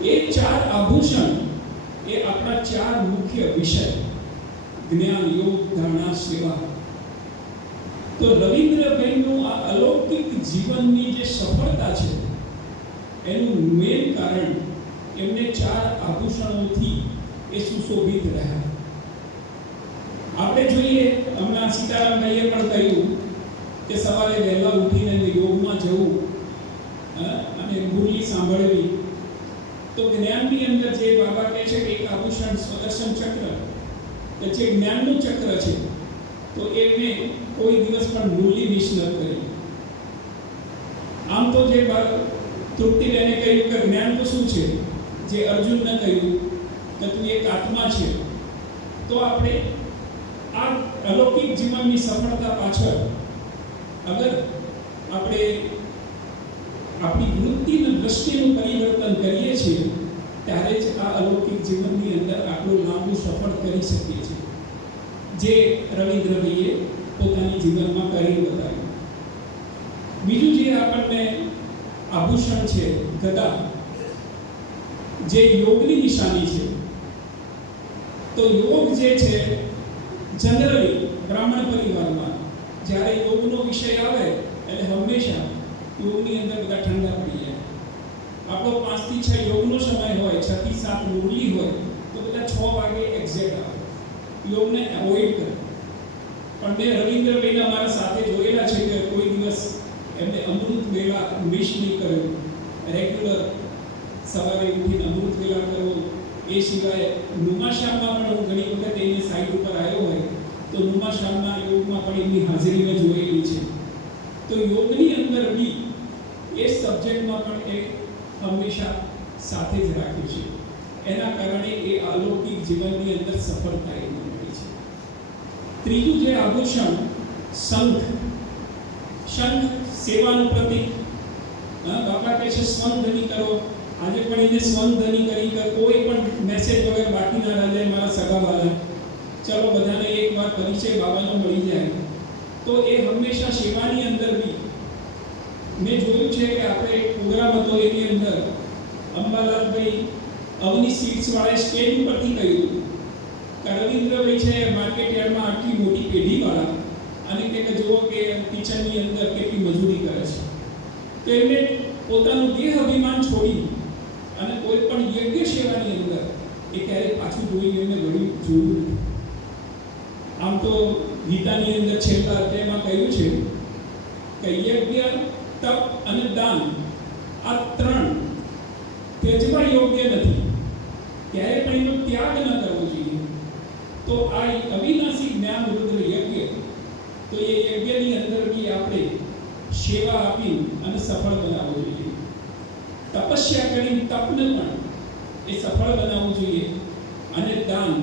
એ 4 આભૂષણ એ આપણા 4 મુખ્ય વિષય જ્ઞાન, યોગ, ધારણા, સેવા. તો રવિન્દ્રભાઈનું આ અલૌકિક જીવનની જે સફળતા છે એનું મેન કારણ એમને 4 આભૂષણોથી એ સુશોભિત રહ્યા. આપણે જોઈએ, હમણાં સીતારામભાઈએ પણ કહ્યું કે સવારે વહેલા ઉઠીને યોગમાં જવું અને મુરલી સાંભળવી. તો જ્ઞાનની અંદર જે બાબા કહે છે કે એક આભૂષણ સ્વદર્શન ચક્ર, કે જે જ્ઞાનનું ચક્ર છે, તો એમને કોઈ દિવસ પણ મુરલી મિસ ન કરી. આમ તો જે તૃપ્તિબેને કહ્યું કે જ્ઞાન તો શું છે, જે અર્જુનને કહ્યું કે તું એક આત્મા છે. તો આપણે આ અલૌકિક જીવનની સફળતા પાછળ અગર આપણે આપણી વૃત્તિના દ્રષ્ટિનું પરિવર્તન કરીએ છીએ ત્યારે જ આ અલૌકિક જીવનની અંદર આટલું લાંબુ સફળ કરી શકીએ છીએ, જે રવિન્દ્રભાઈએ પોતાની જીવનમાં કરી બતાવ્યું. બીજું જે આપણને આભૂષણ છે ગદા, જે યોગની નિશાની છે. તો યોગ જે છે જનરલી બ્રાહ્મણ પરિવારમાં જ્યારે યોગનો વિષય આવે એટલે હંમેશા યોગની અંદર બધા ઠંડા પડી જાય. આપણો 5 થી 6 યોગનો સમય હોય, 6 થી 7 મુરલી હોય, તો બધા 6 વાગે એક્ઝેક્ટ આવે. યોગને અવોઇડ કરે. પણ મેં રવિન્દ્રભાઈના મારા સાથે જોયેલા છે કે કોઈ દિવસ એમને અમૃત વેલા મિસ નહીં કર્યો. રેગ્યુલર સવારે ઉઠીને અમૃત વેલા કરવો. એ સિવાય નુમાશામમાં પણ હું ઘણી વખત એની સાઈડ ઉપર આવ્યો હોય તો નુમાશામના યોગમાં પણ એમની હાજરી મેં જોયેલી છે. તો યોગની અંદર બી એ સબ્જેક્ટમાં પણ એ હંમેશા સાથે જ રાખ્યું છે. એના કારણે એ અલૌકિક જીવનની અંદર સફળતા એ મળી છે. ત્રીજું જે આભૂષણ શંખ. શંખ સેવાનું પ્રતીક. બાપા કહે છે સ્વંધની કરો. આજે પણ એને સ્વંધની કરી કે કોઈ પણ મેસેજ વગર બાકી ના રહી જાય મારા સગાવાલા. ચલો બધાને એકવાર પરિચય બાબાનો મળી જાય. તો એ હંમેશા સેવાની અંદર બી મેં જોયું છે કે આપણે એક પ્રોગ્રામ હતો એની અંદર અંબાલાલભાઈ અવની સીટ્સ વાળા સ્ટેજ ઉપરથી કહ્યું કે રવિન્દ્રભાઈ છે માર્કેટ યાર્ડમાં આટલી મોટી પેઢીવાળા અને કે જુઓ કે કિચનની અંદર કેટલી મજૂરી કરે છે. તો એમને પોતાનું દેહ અભિમાન છોડી અને કોઈ પણ યજ્ઞ સેવાની અંદર એ ક્યારેય પાછું જોઈને એમને વળી જોયું નથી. આમ તો ગીતાની અંદર છેલ્લા અધ્યાયમાં કહ્યું છે કે યજ્ઞ, તપ અને દાન આ 3 ત્યજવા યોગ્ય નથી. ત્યારે પણ એનો ત્યાગ ન કરવો જોઈએ. તો આ અવિનાશી જ્ઞાન રુદ્ર યજ્ઞ, તો એ યજ્ઞની અંદર બી આપણે સેવા આપી અને સફળ બનાવવો જોઈએ. તપસ્યા કરીને તપને પણ એ સફળ બનાવવું જોઈએ. અને દાન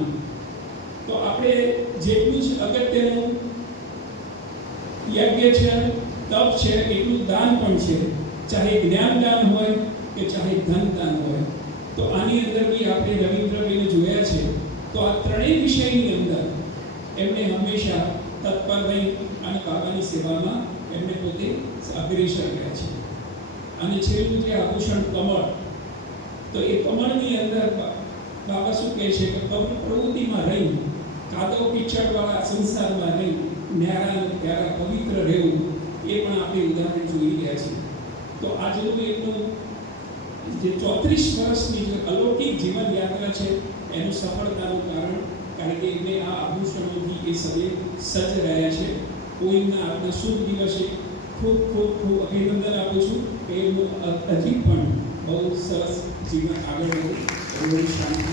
તો આપણે જેટલું જ અગત્યનું યજ્ઞ છે, તપ છે, એટલું દાન પણ છે. ચાહે જ્ઞાન દાન હોય કે ચાહે ધન દાન હોય. તો આની અંદર બી આપણે રવિન્દ્રભાઈને જોયા છે. તો આ 3 વિષયની અંદર એમને હંમેશા તત્પર રહી અને બાબાની સેવામાં એમને પોતે અગ્રેસર રહ્યા છે. અને છેલ્લું જે આભૂષણ કમળ. તો એ કમળની અંદર બાબા શું કહે છે કે પ્રવૃત્તિમાં રહી, કાદવ કિચડવાળા સંસારમાં રહી, ન્યારા પ્યારા પવિત્ર રહેવું, એ પણ આપણે ઉદાહરણ જોઈ રહ્યા છીએ. તો આજનું એમનું જે 34 વર્ષની જે અલૌકિક જીવન યાત્રા છે એનું સફળતાનું કારણ કે એમને આ આભૂષણોથી એ સદે સજ્જ રહ્યા છે. કોઈના આજના શુભ દિવસે ખૂબ ખૂબ ખૂબ અભિનંદન આપું છું કે એમનું હજી પણ બહુ સરસ જીવન આગળ વધે એવી શાંતિ.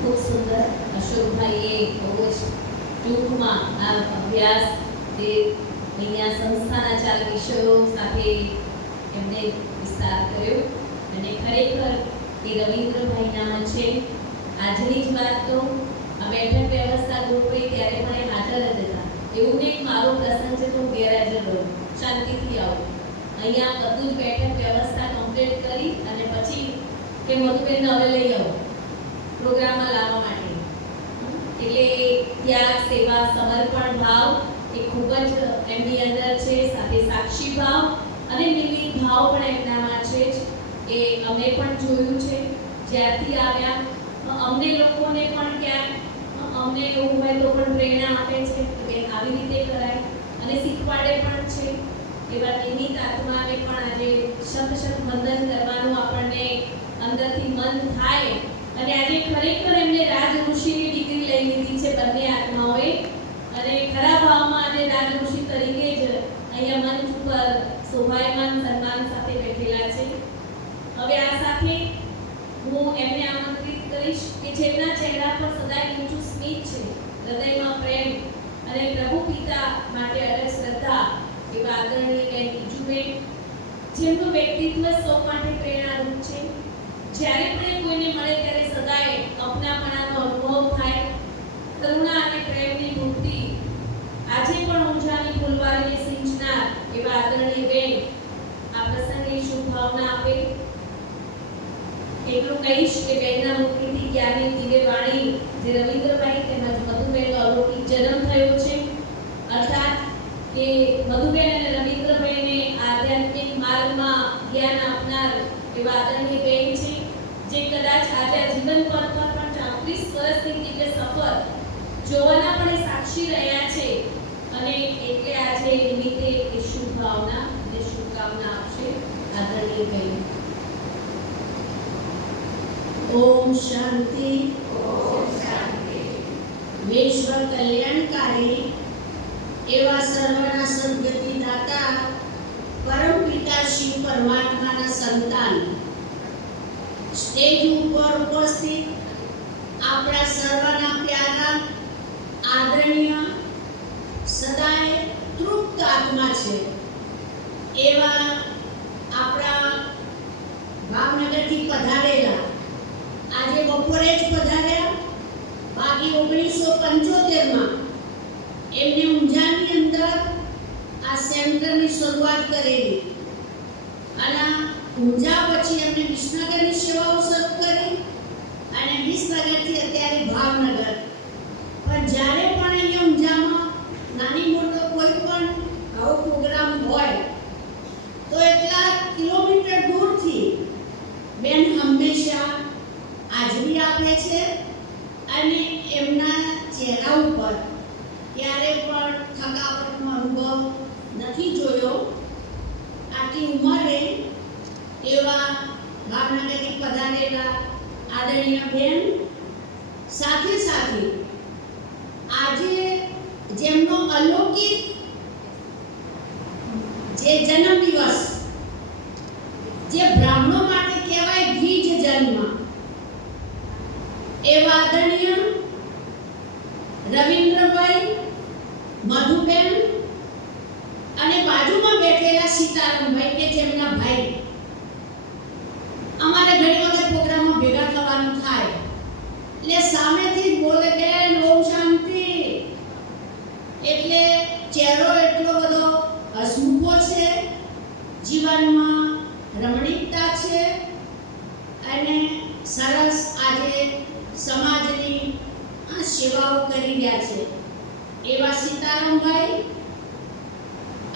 ખૂબ સુંદર. અશોકભાઈએ બહુ જ ટૂંકમાં આ અભ્યાસ જે અહીંયા સંસ્થાના 4 વિષયો સાથે એમને વિસ્તાર કર્યો. અને ખરેખર એ રવિન્દ્રભાઈના છે. આજની જ વાત કહું, આ બેઠક વ્યવસ્થા ગોઠવાઈ ત્યારે પણ એ હાજર જ હતા. એવું નહીં કે મારો પ્રસંગ છે તો ગેરહાજર રહું, શાંતિથી આવું. અહીંયા બધું જ બેઠક વ્યવસ્થા કમ્પ્લીટ કરી અને પછી કે મધુબેન હવે લઈ આવો પ્રોગ્રામમાં લાવવા માટે. એટલે ત્યાગ, સેવા, સમર્પણ ભાવ એ ખૂબ જ એમની અંદર છે. સાથે સાક્ષી ભાવ અને નિમિત્ત ભાવ પણ એમનામાં છે જ. એ અમે પણ જોયું છે જ્યારથી આવ્યા. અમને લોકોને પણ ક્યાંક અમને એવું હોય તો પણ પ્રેરણા આપે છે કે બેન આવી રીતે કરાય અને શીખવાડે પણ છે. એવા નિમિત્ત આત્માને પણ આજે શત વંદન કરવાનું આપણને અંદરથી મન થાય. અને આજે ખરેખર એમને રાજ ઋષિની ડિગ્રી લઈ લીધી છે બંને આત્માઓએ. અને ખરા ભાવમાં આજે રાજ ઋષિ તરીકે જ અહીંયા મંચ ઉપર શોભાયમાન સન્માન સાથે બેઠેલા છે. હવે આ સાથે હું એમને આમંત્રિત કરીશ કે જેમના ચહેરા પર સદાય ઊંચું સ્મિત છે, હૃદયમાં પ્રેમ અને પ્રભુ પિતા માટે અડગ શ્રદ્ધા એવા આદરણીય બેન ઈજુબેન, જેમનું વ્યક્તિત્વ સૌ માટે પ્રેરણારૂપ છે. જ્યારે પણ કોઈને મળે ત્યારે સદાય અપનાપણાનો અનુભવ થાય. કરુણા અને પ્રેમની મૂર્તિ આજે પણ ઊંઝાની ફૂલવારીને સિંચનાર એવા આદરણીય બેન આ પ્રસંગે શુભભાવના આપે. એટલું કહીશ કે બેનના મુખથી જ્ઞાનની દિવ્ય વાણી જે રવિન્દ્રભાઈ તેમજ મધુબેનનો અલૌકિક જન્મ થયો છે, અર્થાત કે મધુબેન અને રવિન્દ્રભાઈને આધ્યાત્મિક માર્ગમાં જ્ઞાન આપનાર એવા આદરણીય બેન છે, જે કદાચ આજે આ જીવન પથ પર પણ 34 વર્ષની દિવ્ય સફર જોવાના પણ એ સાક્ષી રહ્યા છે. અને એટલે આજે નિમિત્તે એ શુભ ભાવના અને શુભકામના આપશે આદરણીય બેન. ओम शांति विश्व कल्याणकारी एवं सर्वना सद्गति दाता परम पिता शिव परमात्माना संतान स्टेज ઉપર ઉપસ્થિત આપણા સર્વના પ્યારા આદરણીય સદાય તૃપ્ત આત્મા છે એવા આપણા ભાવનગરથી પધારેલા આજે બપોરે જ પધાર્યા. બાકી 1975માં એમને ઊંઝાની અંદર આ સેન્ટરની શરૂઆત કરેલી અને ઊંઝા પછી એમને વિસનગરની સેવાઓ શરૂ કરી અને વિસનગરથી અત્યારે ભાવનગર. પણ જ્યારે પણ અહીંયા ઊંઝામાં નાની મોટો કોઈ પણ આવો પ્રોગ્રામ હોય તો એટલા કિલોમીટર દૂરથી બેન હંમેશા હાજરી આપે છે અને એમના ચહેરા ઉપર ક્યારે પણ થકાવટનો અનુભવ નથી જોયો. આટલી ઉંમરે એવા ભાવનગરથી પધારેલા આદરણીય બેન સાથે સાથે આજે જેમનો અલૌકિક જે જન્મદિવસ જે બ્રાહ્મણો માટે કહેવાય દ્વિજ જન્મ એવા આદરણીય રવિન્દ્રભાઈ, મધુબેન અને બાજુમાં બેઠેલા સીતારામભાઈ કે જેમના ભાઈ. અમારે ઘણી વખત પ્રોગ્રામમાં ભેગા થવાનું થાય એટલે સામેથી બોલે કે ઓમ શાંતિ, એટલે ચહેરો એટલો બધો હસમુખો છે, જીવનમાં રમણીકતા છે અને સરસ આજે સમાજની સેવાઓ કરી રહ્યા છે એવા સીતારામભાઈ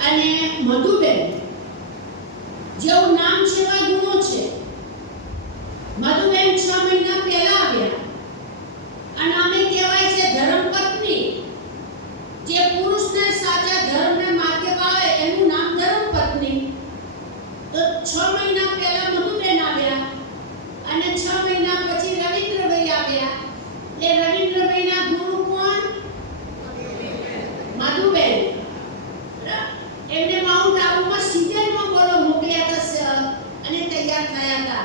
અને મધુબેન. જેવું નામ છે એવા ગુણો છે. મધુબેન 6 મહિના પહેલા આવ્યા અને અમે કહેવાય છે ધર્મપત્ની. જે પુરુષને સાચા ધર્મને માથે વાળે એનું નામ ધર્મપત્ની. તો 6 મહિના પહેલા મધુબેન આવ્યા અને 6 મહિના પછી રવિન્દ્રભાઈ આવ્યા. એ રવિન્દ્રભાઈના ગુરુ કોણ? મધુબેન. એમને માઉન્ટ આબુમાં સિઝનમાં બોલો મોકલ્યા હતા અને તૈયાર થયા હતા.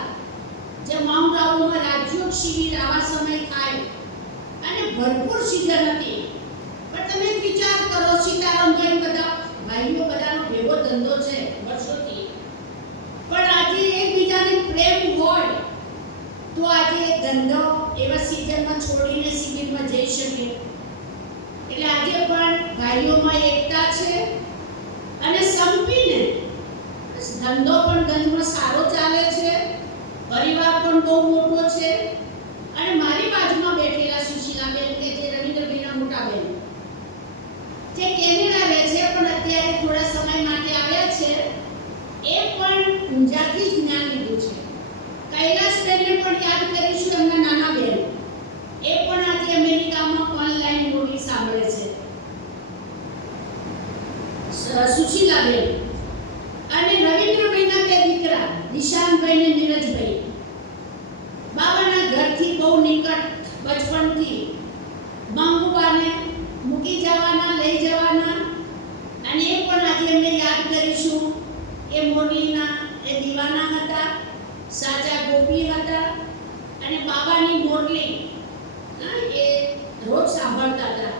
જે માઉન્ટ આબુમાં રાજયોગ શિબિર આવા સમય થાય અને ભરપૂર સિઝન હતી. પણ તમે વિચાર કરો, સીતારામભાઈ બધા ભાઈઓ બધાનો ભેગો ધંધો છે વર્ષોથી, પણ આજે એકબીજાને પ્રેમ હોય તો આજે ધંધો એવા સિઝનમાં છોડીને શિબિરમાં જઈ શકે. એટલે આજે પણ ભાઈઓમાં એકતા છે અને સંપીને ધંધો પણ ગંજમાં સારો ચાલે છે, પરિવાર પણ બહુ મોટો છે. અને મારી બાજુમાં બેઠેલા સુશીલાબેન કે જે રવિન્દ્રભાઈના મોટા બેન જે કેનેડા રહે છે પણ અત્યારે થોડા સમય માટે આવ્યા છે, એ પણ ઊંઝાથી જ જ્ઞાન લીધું છે. કૈલાસબેનને પણ યાદ કરીશું, એમના નાના બેન, એ પણ આજે અમેરિકામાં ઓનલાઈન બોલી સાંભળે છે. સુશીલાબેન અને રવિન્દ્રભાઈના બે દીકરા નિશાંતભાઈ ને નીરજભાઈ બાબાના ઘરથી બહુ નિકટ બચપણથી મંગુબાને મૂકી જવાના, લઈ જવાના. અને એ પણ આજે એમને યાદ કરીશું. એ મોરલીના એ દીવાના હતા, સાચા ગોપી હતા અને બાબાની મોરલી એ રોજ સાંભળતા હતા.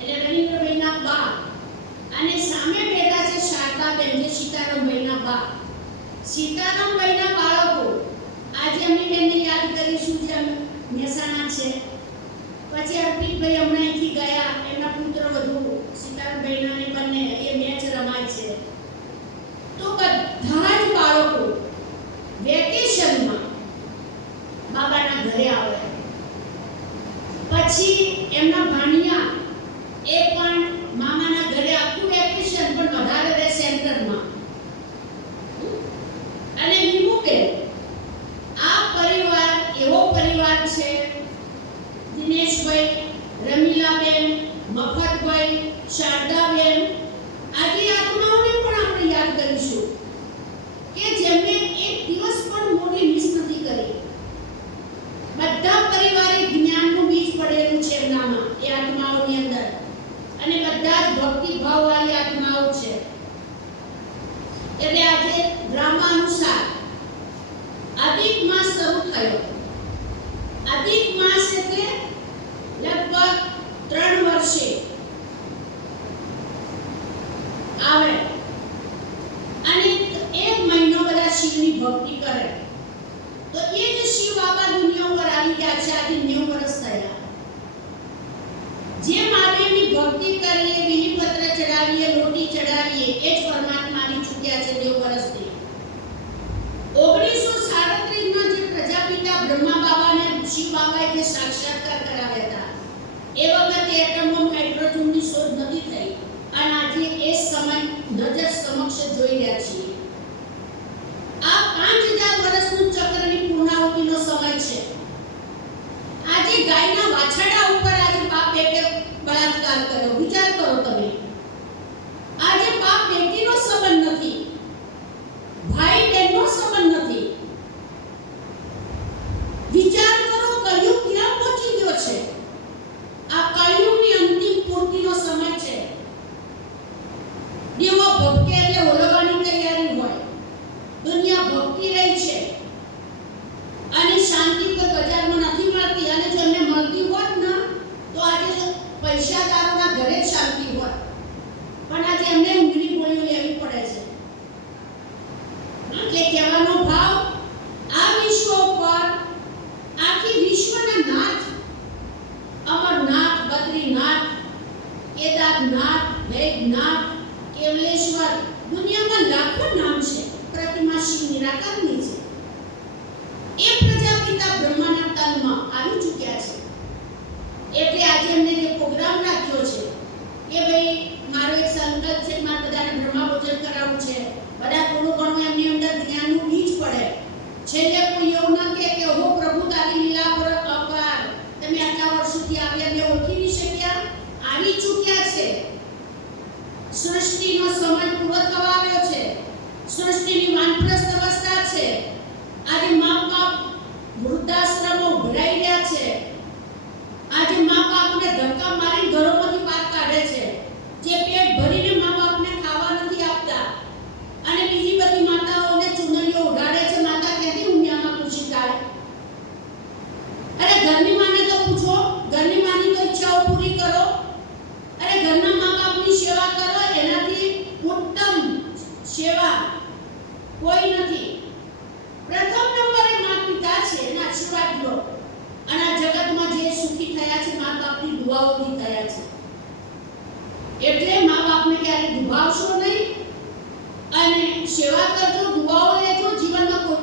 એટલે રવિન્દ્રભાઈના બા અને સામે બેઠા છે શારદાબેન જે સીતારામભાઈના બા. સીતારામભાઈના બાળકો આજે અમે બેનને યાદ કરીશું જે મહેસાણા છે. પછી અર્પિતભાઈ હમણાં અહીંથી ગયા, એમના પુત્ર વધુ સીતારામભાઈના ને બંને એ મેચ રમાય છે. તો બધા જ બાળકો વેકેશનમાં બાબાના ઘરે આવે. પછી એમના ભાણિયા એ પણ મામાના ઘરે આખું વેકેશન, પણ વધારે રહે સેન્ટરમાં. અને વિમુકે આ પરિવાર એવો પરિવાર છે, દિનેશભાઈ, રમીલાબેન, મફતભાઈ, શારદાબેન, આજે આત્માઓને પણ આપણે યાદ કરીશું કે જેમને એક દિવસ પણ મોટી મિસ નથી કરી. બધા પરિવારિક જ્ઞાનનું બીજ પડેલું છે એમનામાં, એ આત્માઓની અંદર, અને બધા જ ભક્તિભાવવાળી આત્માઓ છે. એટલે આજે ડ્રામા અનુસાર અધિક માસ શરૂ થયો. અધિક માસ એટલે લગભગ 3 વર્ષે આવે, અને 1 મહિનો બધા શિવની ભક્તિ કરે. તો એ જ શિવ બાબા દુનિયા ઉપર આવી ગયા છે. આજે 90 વર્ષ થયા. જે મહાદેવની ભક્તિ કરીએ, બીલીપત્ર ચડાવીએ, લોટી ચડાવીએ, એ જ પરમાત્મા આવી ચૂક્યા છે 90 વર્ષથી. 1937માં જે પ્રજાપિતા બ્રહ્મા બાબાને શિવ બાબાએ જે સાક્ષાત્કાર કરાવ્યા હતા, એ વખતે એટમ બોમ્બ હાઇડ્રોજનની શોધ નથી થઈ, અને આજે એ સમય નજર સમક્ષ જોઈ રહ્યા છીએ. આ 5000 વર્ષનું ચક્રની પૂર્ણાહુતિનો સમય છે. આજે ગાયના વાછરડા ઉપર આજે બાપ બેટે બળાત્કાર કર્યો. વિચાર કરો તમે. આજે બાપ બેટીનો સંબંધ નથી, ભાઈ બહેનનો સંબંધ નથી. વિચાર કરો, કળિયુગ ક્યાં પહોંચી ગયો છે. આ કળિયુગની અંતિમ પૂર્તિનો સમય છે. દેવો ભટકે એટલે ઓલવવાની તૈયારી હોય. દુનિયા ભટકી રહી છે, અને શાંતિ કોઈ બજારમાં નથી મળતી. અને જો એમને મળતી હોત ને તો આજે પૈસાદારોના ઘરે જ શાંતિ હોત, પણ આજે એમને ઊંઘની ગોળીઓ લેવી પડે છે. એટલે કહેવાનો ભાવ, આ વિશ્વ ઉપર આખી વિશ્વના નાથ, અમરનાથ, બદ્રીનાથ, કેદારનાથ, વૈદ્યનાથ, કેવલેશ્વર, દુનિયામાં લાખો નામ છે. પ્રતિમા શિવ નિરાકારની છે. એ પ્રજાપિતા બ્રહ્માના તનમાં આવી ચૂક્યા છે. એટલે આજે એમને જે પ્રોગ્રામ રાખ્યો છે કે ભાઈ મારો એક સંકલ્પ છે, મારે બધાને બ્રહ્મા ભોજન કરાવવું છે. બધા થોડું ઘણું એમની અંદર જ્ઞાનનું બીજ પડે. છેલ્લે કોઈ એવું ન કહે કે હો પ્રભુ તારી લીલા પર અપાર, તમે આટલા વર્ષોથી આવ્યા, અમને ઓળખી નહીં શક્યા. આવી ચૂક્યા છે. સૃષ્ટિનો સમય પૂરો થવા આવ્યો છે. સૃષ્ટિની વાનપ્રસ્થ અવસ્થા છે. આજે મા બાપ વૃદ્ધાશ્રમો ઉભરાઈ રહ્યા છે. આજે મા બાપને ધક્કા મારી ઘરોમાંથી બહાર કાઢે છે. જે પેટ ભરીને મા બાપને ખાવા નથી આપતા, અને બીજી બધી માતાઓને ચુનરીઓ ઉડાડે છે. માતા ક્યાંથી દુનિયામાં ખુશી થાય? અરે ઘરની માને તો પૂછો, ઘરની માની તો ઈચ્છાઓ પૂરી કરો. અરે ઘરના મા બાપની સેવા કરો, એનાથી ઉત્તમ સેવા કોઈ નથી. પ્રથમ નંબરે માતા પિતા છે, એના આશીર્વાદ લો. અને આ જગતમાં જે સુખી થયા છે મા બાપની દુઆઓથી થયા છે. એટલે મા બાપને ક્યારે દુભાવશો નહીં, અને સેવા કરજો, દુઆઓ લેજો. જીવનમાં કોઈ